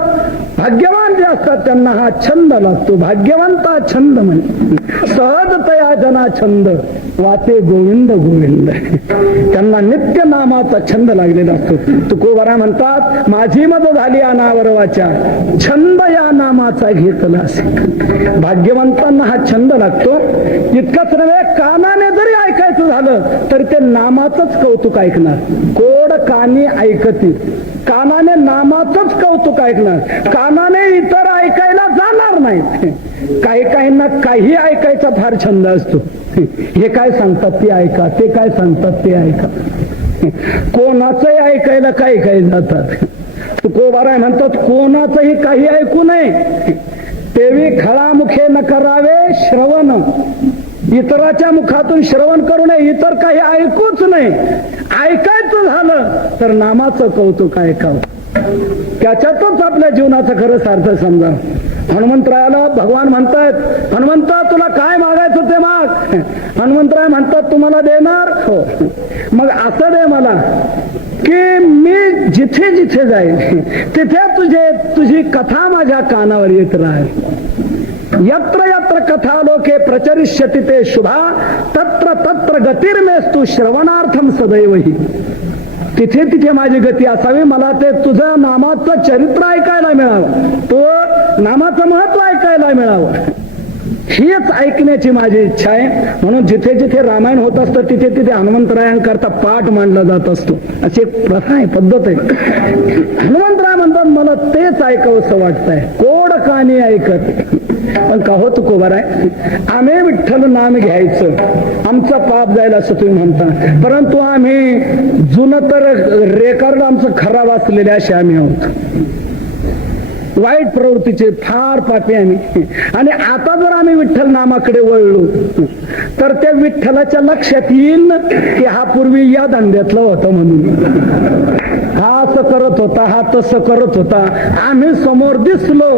भाग्यवान जे असतात, त्यांना हा छंद लागतो. भाग्यवंता छंद म्हणे सहजतया जना छंद वाचे गोविंद गोविंद. त्यांना नित्य नामाचा छंद लागलेला असतो. तुकोबारा म्हणतात, माझी मद झाली अनावर वाचा छंद या नामाचा घेतला असे. भाग्यवंतांना हा छंद लागतो. इतकंच नव्हे, कानाने जरी ऐकायचं झालं तर ते नामाचंच कौतुक ऐकणार. कोड कानी ऐकती, कानाने नामाचंच कौतुक ऐकणार. कानाने इतर ऐकायला जाणार नाही. काही काहींना काही ऐकायचा फार छंद असतो. हे काय सांगतात ते ऐका, ते काय सांगतात ते ऐका. कोणाचंही ऐकायला काही काही जातात. तुकोबाराय म्हणतात, कोणाचंही काही ऐकू नये. तेवी खळामुखे न करावे श्रवण. इतराच्या मुखातून श्रवण करू नये, इतर काही ऐकूच नाही. ऐकायचं झालं तर नामाचं कौतुक ऐकावं. त्याच्यातच आपल्या जीवनाचं खरं सार्थ समजा. हनुमंतरायाला भगवान म्हणतायत, हनुमंता तुला काय मागायचं ते माग. हनुमंतराय म्हणतात, तुम्हाला देणार हो, मग असं दे मला की मी जिथे जिथे जाईल तिथे तुझी कथा माझ्या कानावर येत राहील. यत्र यत्र कथा लोके प्रचरिष्यति ते शुभा तत्र तत्र गतिर्मेस्तु श्रवणार्थम सदैवही. तिथे तिथे माझी गती असावी. मला ते तुझ्या नामाचं चरित्र ऐकायला मिळावं, तो नामाचं महत्व ऐकायला मिळावं, हीच ऐकण्याची माझी इच्छा आहे. म्हणून जिथे जिथे रामायण होत असतं तिथे तिथे हनुमंतरायांकरता पाठ मांडला जात असतो. अशी एक प्रथा आहे, पद्धत आहे. हनुमंतराय म्हणतात, मला तेच ऐकावंसं वाटतंय, कोड कानी ऐकत. पण का हो तुकोबाराय, आम्ही विठ्ठल नाम घ्यायचं, आमचं पाप जाईल असं तुम्ही म्हणता. परंतु आम्ही जुनं तर रेकॉर्ड आमचं खराब असलेले असे आम्ही आहोत. वाईट प्रवृत्तीचे फार पापी आम्ही. आणि आता जर आम्ही विठ्ठल नामाकडे वळलो तर त्या विठ्ठलाच्या लक्षात येईल की हा पूर्वी या धंद्यातला होता म्हणून. हा असं करत होता, हा तसं करत होता. आम्ही समोर दिसलो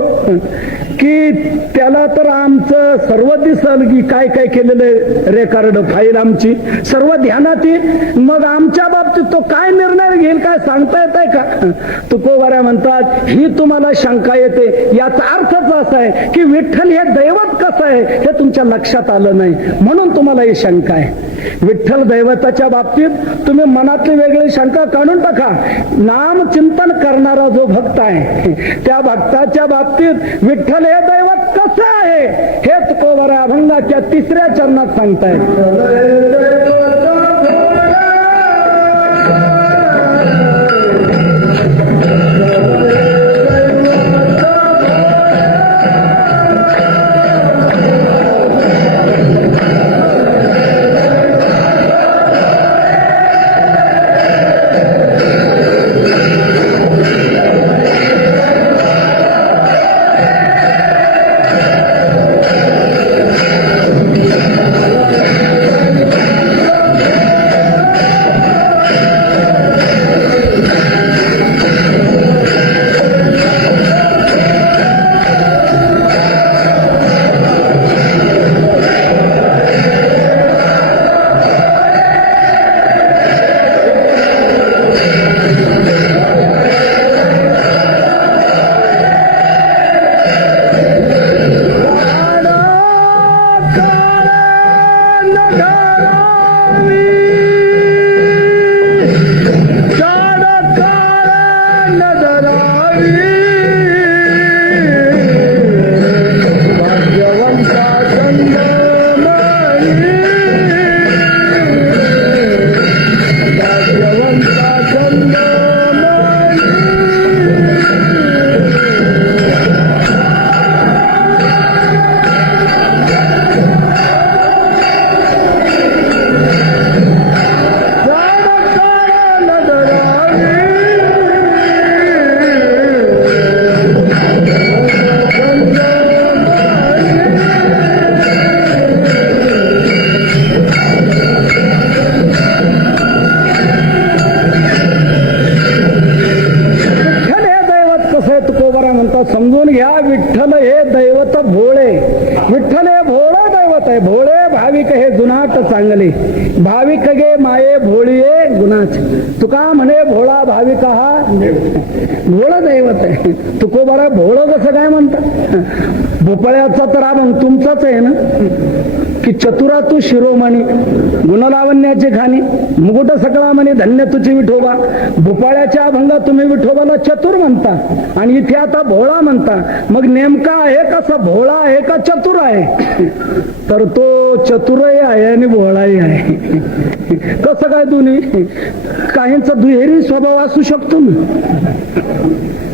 की त्याला तर आमचं सर्व दिसल की काय काय केलेलं रेकॉर्ड फाईल आमची सर्व ध्यानात येईल. मग आमच्या बाबतीत तो काय निर्णय घेईल काय सांगता येत आहे का. तुकोबारा म्हणतात, ही तुम्हाला शंका येते, याचा अर्थच असा आहे की विठ्ठल हे दैवत कसं आहे हे तुमच्या लक्षात आलं नाही, म्हणून तुम्हाला ही शंका आहे. विठ्ठल दैवताच्या बाबतीत तुम्ही मनातली वेगळी शंका काढून टाका. नाम चिंतन करणारा जो भक्त आहे त्या भक्ताच्या बाबतीत विठ्ठल हे दैवत कसं आहे हे तुकोबारा अभंगाच्या 3ऱ्या चरणात सांगतायत. भाविक गे माये भोळीये गुणाच. तुका म्हणे भोळा भाविक हा भोळ दैवत आहे. तुकोबारा भोळ कसं काय म्हणतात? भोपळ्याचा तर अभंग तुमचाच आहे ना, की चतुरा तू शिरोमणी गुणलावण्याची खाणी मुकुट सकळा म्हणे धन्य तुझी विठोबा. भोपाळ्याच्या अभंगात तुम्ही विठोबाला चतुर म्हणता आणि इथे आता भोळा म्हणता. मग नेमका आहे कसा, भोळा आहे का चतुर आहे? तर तो चतुरही आहे आणि भोळाही आहे. कसं काय दोन्ही? काहींचा दुहेरी स्वभाव असू शकतो ना.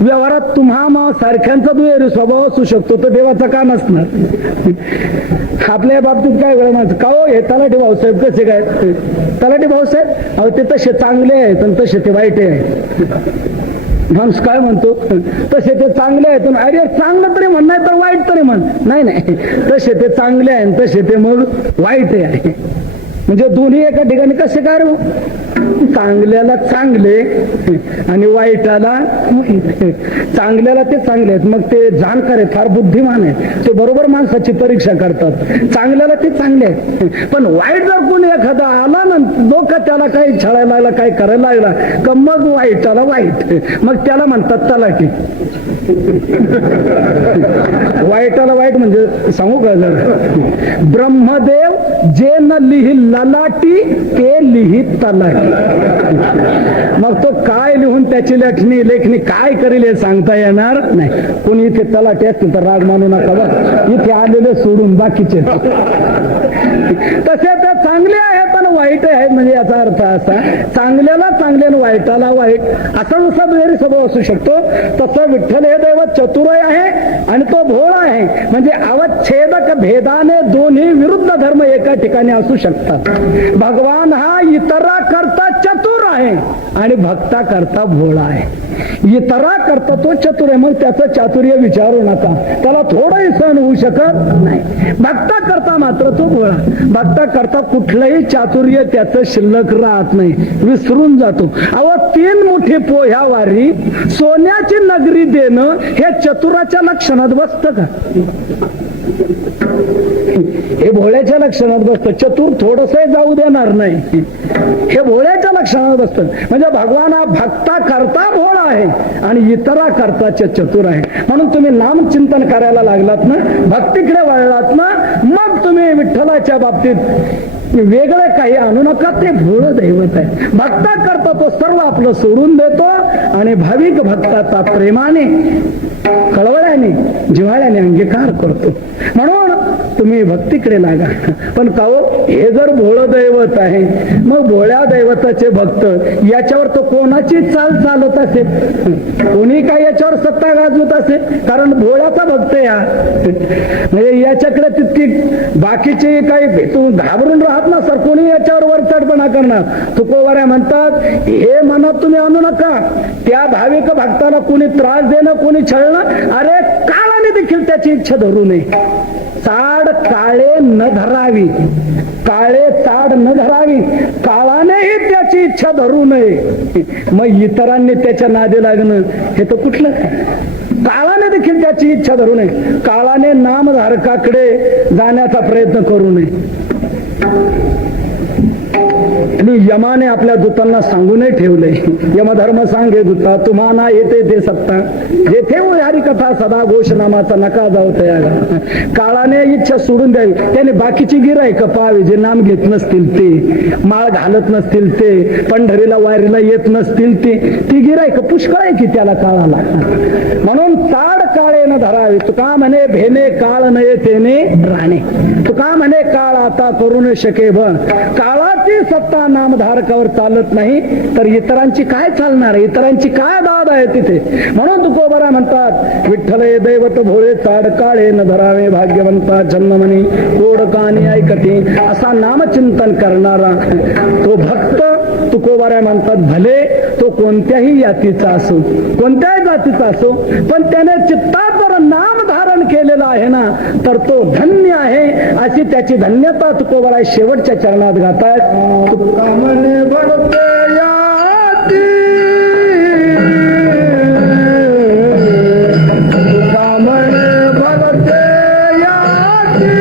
व्यवहारात तुम्हा सारख्यांचा दुहेरी स्वभाव असू शकतो, तर देवाचा का नसणार? आपल्या बाबतीत काय वेळ माझं का हो, हे तलाठी भाऊसाहेब कसे काय? तलाठी भाऊसाहेब अहो ते तसे चांगले आहेत आणि तसे ते वाईट आहे. माणूस काय म्हणतो, तसे ते चांगले आहेत. अरे चांगलं तरी म्हण, नाही तर वाईट तरी म्हण. नाही, तसे ते चांगले आहे तसे ते मग वाईट आहे. म्हणजे दोन्ही एका ठिकाणी कसे काय रे? चांगल्याला चांगले आणि वाईटाला चांगल्याला ते चांगले आहेत. मग ते जाणकार आहेत, फार बुद्धिमान आहेत, ते बरोबर माणसाची परीक्षा करतात. चांगल्याला ते चांगले आहेत, पण वाईट जर कोणी एखादा आला ना लोक त्याला काही छळायला लागला, काही करायला लागला का मग वाईटाला वाईट, मग त्याला म्हणतात तलाठी. वाईटाला वाईट म्हणजे सांगू का जर, ब्रह्मदेव जे न लिही ललाटी ते लिही तलाटी. मग तो काय लिहून त्याची लेखणी काय करेल हे सांगता येणार नाही. कोणी इथे तलाठी असतील तर राग मानू नका बरं, इथे आलेले सोडून बाकीचे. तसे त्या चांगले आहेत पण वाईट आहेत. म्हणजे याचा अर्थ असा, चांगल्याला चांगले आणि वाईटाला वाईट असा जसा दुहेरी स्वभाव असू शकतो, तसं विठ्ठल हे दैवत चतुरय आहे आणि तो भोळा आहे. म्हणजे अवच्छेदक भेदाने दोन्ही विरुद्ध धर्म एका ठिकाणी असू शकतात. भगवान हा इतरा करता चतुर आहे आणि भक्ता करता भोळा आहे. इतरा करता तो चतुर आहे, मग त्याचं चातुर्य विचारू नका, त्याला थोडंही सहन होऊ शकत नाही. भक्ता करता मात्र तो भोळा. भक्ता करता कुठलंही चातुर्य त्याचं शिल्लक राहत नाही, विसरून जातो. अहो 3 मुठी पोह्या वारी सोन्याची नगरी देणं हे चतुराच्या लक्षणात बसतं का? हे भोळ्याच्या लक्षणात बसतं. चतुर थोडस जाऊ देणार नाही, हे भोळ्याच्या लक्षणात बसतं. म्हणजे भगवान हा भक्ता करता भोळा आहे आणि इतरा करता चतुर आहे. म्हणून तुम्ही नामचिंतन करायला लागलात ना, भक्तीकडे वळलात ना, मग तुम्ही विठ्ठलाच्या बाबतीत वेगळं काही आणू नका. ते भोळ दैवत आहे. भक्ता करता तो सर्व आपलं सोडून देतो आणि भाविक भक्ताचा प्रेमाने कळवळ्याने जिव्हाळ्याने अंगीकार करतो. म्हणून तुम्ही भक्तीकडे लागा. पण का हो, हे जर भोळ दैवत आहे, मग भोळ्या दैवताचे भक्त याच्यावर तो कोणाची चाल चालत असेल? कोणी काय याच्यावर सत्ता गाजवत असेल? कारण भोळ्याचा भक्त या म्हणजे याच्याकडे तितकी बाकीचे काही तू घाबरून राहत ना सर, कोणी याच्यावर वरचढपणा करणार. तुकोबाऱ्या म्हणतात हे मनात तुम्ही आणू नका. त्या भाविक भक्ताला कोणी त्रास देणं, कोणी छळणं, अरे काळाने देखील त्याची इच्छा धरू नये. चाड काळे न धरावी, काळे चाड न धरावी, काळानेही त्याची इच्छा धरू नये. मग इतरांनी त्याच्या नादी लागणं हे तर कुठलं? काळाने देखील त्याची इच्छा धरू नये. काळाने नामधारकाकडे जाण्याचा प्रयत्न करू नये. आणि यमाने आपल्या दूतांना सांगूनही ठेवलंय, यमधर्म सांगे दूता तुम्हाला येते ते सत्ता, जेथे हरी कथा सदा घोषनामाचा नका जाऊ तयार. काळाने इच्छा सोडून द्यावी. त्याने बाकीची गिराईक पाहावी, जे नाम घेत नसतील ते, माळ घालत नसतील ते, पंढरीला वारीला येत नसतील ते, ती गिराईक पुष्कळ आहे की त्याला काळाला. म्हणून ताड काळे न धरावे. तुका म्हणे भेने काळ नये तेने राणे. तुका म्हणे काळ आता करू न शके बन. काळाची सत्ता नामधारकावर चालत नाही तर इतरांची काय चालणार आहे? इतरांची काय दाद आहे तिथे? म्हणून तुकोबारा म्हणतात विठ्ठल हे दैवत भोळे ताड काळे न धरावे. भाग्यवंता जन्ममनी कोडकानी ऐकती. असा नामचिंतन करणारा तो भक्त तुकोबारा म्हणतात भले तो कोणत्याही जातीचा असो, कोणत्याही जातीचा असो, पण त्याने चित्तात जर नाम धारण केलेला आहे ना तर तो धन्य आहे. अशी त्याची धन्यता तुकोबारा शेवटच्या चरणात गातात. तुका म्हणे भरते याती, तुका म्हणे भरते याती,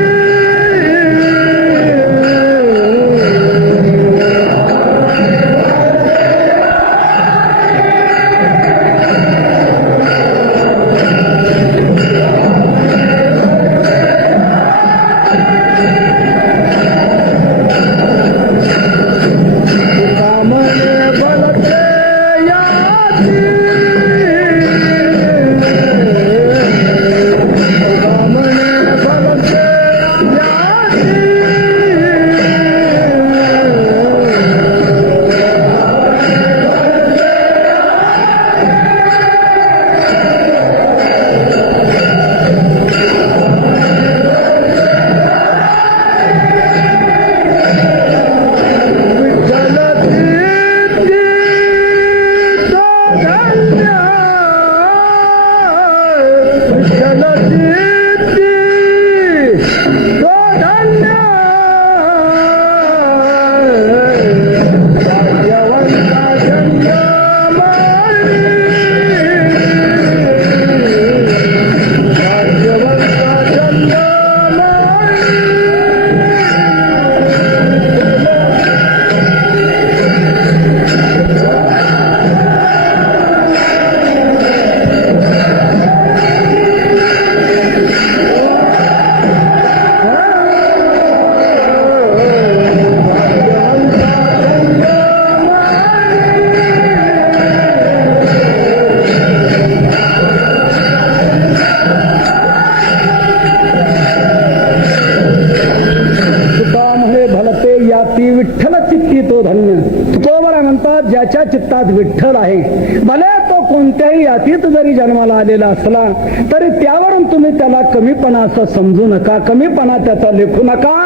धन्य. तुकोबरा म्हणतात ज्याच्या चित्तात विठ्ठल आहे, भले तो कोणत्याही यातीत जरी जन्माला आलेला असला तरी त्यावरून तुम्ही त्याला कमीपणा असं समजू नका, कमीपणा त्याचा लेखू नका.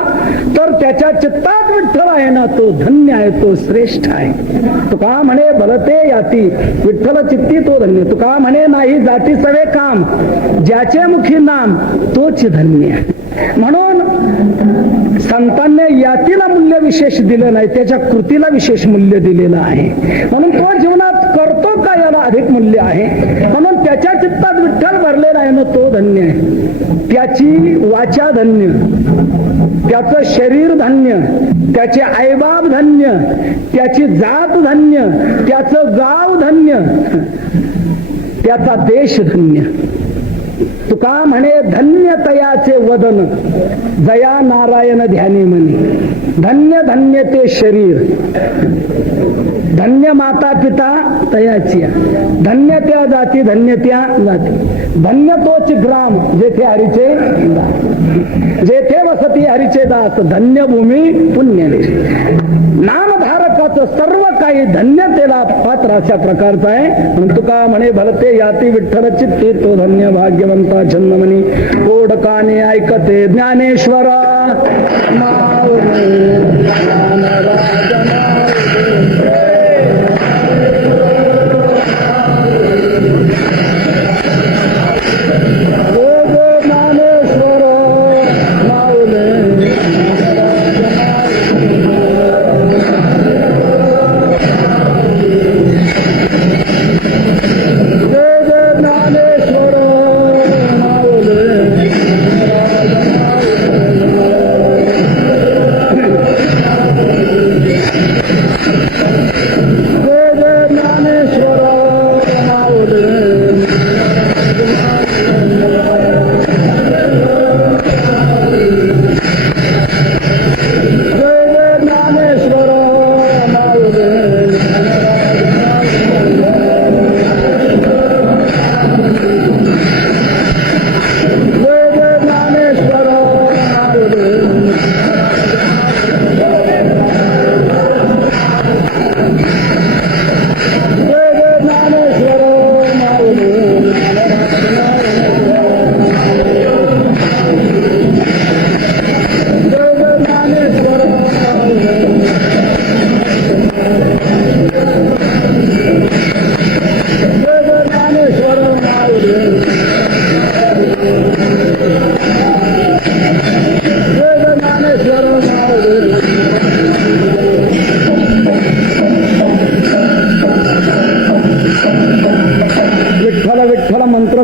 तर त्याच्या चित्तात विठ्ठल आहे ना, तो धन्य आहे, तो श्रेष्ठ आहे. तुका म्हणे भलते याती विठ्ठल चित्ती तो धन्य. तुका म्हणे नाही जाती सवे काम, ज्याचे मुखी नाम तोच धन्य. म्हणून संतांनी यातीला मूल्य विशेष दिलं नाही, त्याच्या कृतीला विशेष मूल्य दिलेलं आहे. म्हणून तो जीवनात करतो का याला अधिक मूल्य आहे. म्हणून त्याच्या चित्तात विठ्ठल भरलेला आहे ना, तो धन्य आहे. त्याची वाचा धन्य, त्याचं शरीर धन्य, त्याचे आईबाप धन्य, त्याची जात धन्य, त्याचं गाव धन्य, त्याचा देश धन्य. तुका म्हणे धन्य तयाचे वदन, जया नारायण ध्यानी म्हणे. धन्य धन्य ते शरीर, धन्य माता पिता तयाची, धन्य त्या जाती, धन्य त्या जाती, धन्य तोच ग्राम जेथे हरीचे जेथे वसती हरीचे दास, धन्य भूमी पुण्य. नामधारकाचं सर्व काही धन्यतेला पात्र अशा प्रकारचं आहे. म्हणून तुका म्हणे भलते याती विठ्ठल चित्ती तो धन्य. भाग्यवंता छंदमणी कोडकाने ऐकते ज्ञानेश्वर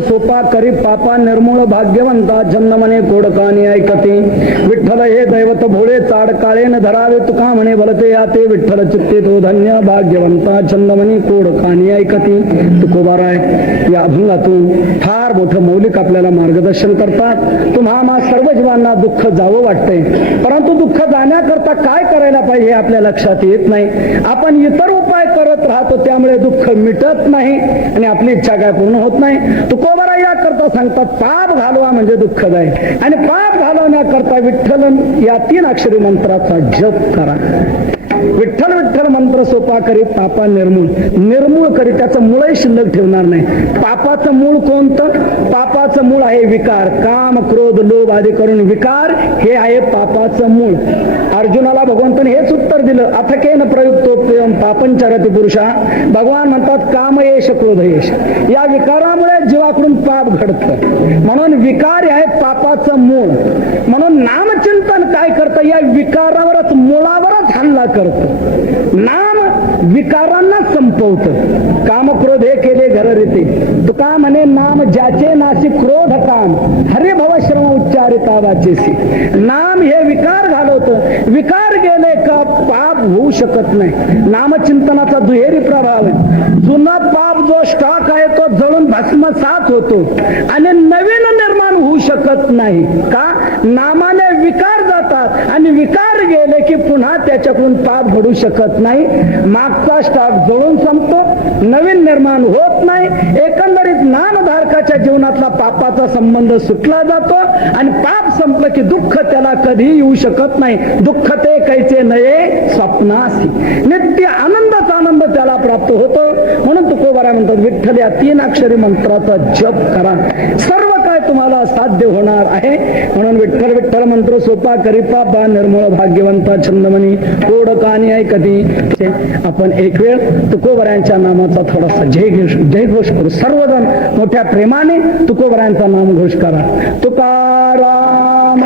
सोपा करी पापा निर्मूळ भाग्यवंता जन्मने कोडकानी ऐकते. विठ्ठल हे दैवत भोळे चाड काळेन धरावे. तुका म्हणे भलते याते विठ्ठल चित्ते तो धन्य. भाग्यवंता जन्मने कोडकानी ऐकते. तुकोबाराय या अभंगातून फार मोठं मौलिक आपल्याला मार्गदर्शन करतात. तुम्हा सर्व जीवांना दुःख जावं वाटतंय, परंतु दुःख जाण्याकरता काय करायला पाहिजे हे आपल्या लक्षात येत नाही. आपण इतर उपाय करत राहतो, त्यामुळे दुःख मिटत नाही आणि आपली इच्छा काय पूर्ण होत नाही. तुकोबारा या करता सांगतात पाप घालवा म्हणजे दुःखदायी, आणि पाप घालवण्याकरता विठ्ठल या 3 अक्षरी मंत्राचा जप करा. विठ्ठल विठ्ठल मंत्र सोपा करी पापा निर्मूळ करी. त्याचं मूळही शिल्लक ठेवणार नाही. पापाचं मूळ कोणतं? पापाचं मूळ आहे विकार, काम क्रोध लोभ आदी करून विकार हे आहे पापाचं मूळ. अर्जुनाला भगवंताने हेच उत्तर दिलं, अथकेन प्रयुक्तोप्यम पापंचरति पुरुषा. भगवान म्हणतात काम येश क्रोध येश, या विकारामुळे जीवाकडून पाप घडतं. म्हणून विकार हे आहे पापाचं मूळ. म्हणून नामचिंतन काय करतं? या विकारावरच मुळावरच हल्ला करतं. नाम विकारांना संपवतं. काम क्रोध हे केले घर रीते. तुका म्हणे नाम ज्याचे नासी क्रोध काम, हरिभव श्रम उच्चारिता वाचेसी. नाम हे विकार घालवतं. विकार गेले का पाप होऊ शकत नाही. नामचिंतनाचा दुहेरी प्रभाव आहे. जुना पाप जो स्टॉक आहे तो जळून भस्मसात होतो आणि नवीन निर्माण होऊ शकत नाही. का? नामाने विकार जातात आणि विकार गेले की पुन्हा त्याच्याकडून पाप घडू शकत नाही. मागचा स्टॉक जळून संपतो, नवीन निर्माण होत नाही. एकंदर एकंदरीत नामधारकाच्या जीवनातला पापाचा संबंध सुटला जातो आणि पाप संपलं की दुःख त्याला कधी येऊ शकत नाही. दुःख ते कैचे नये स्वप्नासी, नित्य आनंदाचा आनंद त्याला प्राप्त होतो. म्हणून तुकोबारा म्हणतात विठ्ठल या 3 अक्षरी मंत्राचा जप करा, सर्व काय तुम्हाला साध्य होणार आहे. म्हणून विठ्ठल विठ्ठल मंत्र सोपा करी पापा निर्मळ भाग्यवंता छंदमणी कोड कानी आहे कधी. आपण एक वेळ तुकोबरायांच्या नामाचा थोडासा जयघोष करू. सर्वजण मोठ्या प्रेमाने तुकोबरायांचा नाम घोष करा. तुकाराम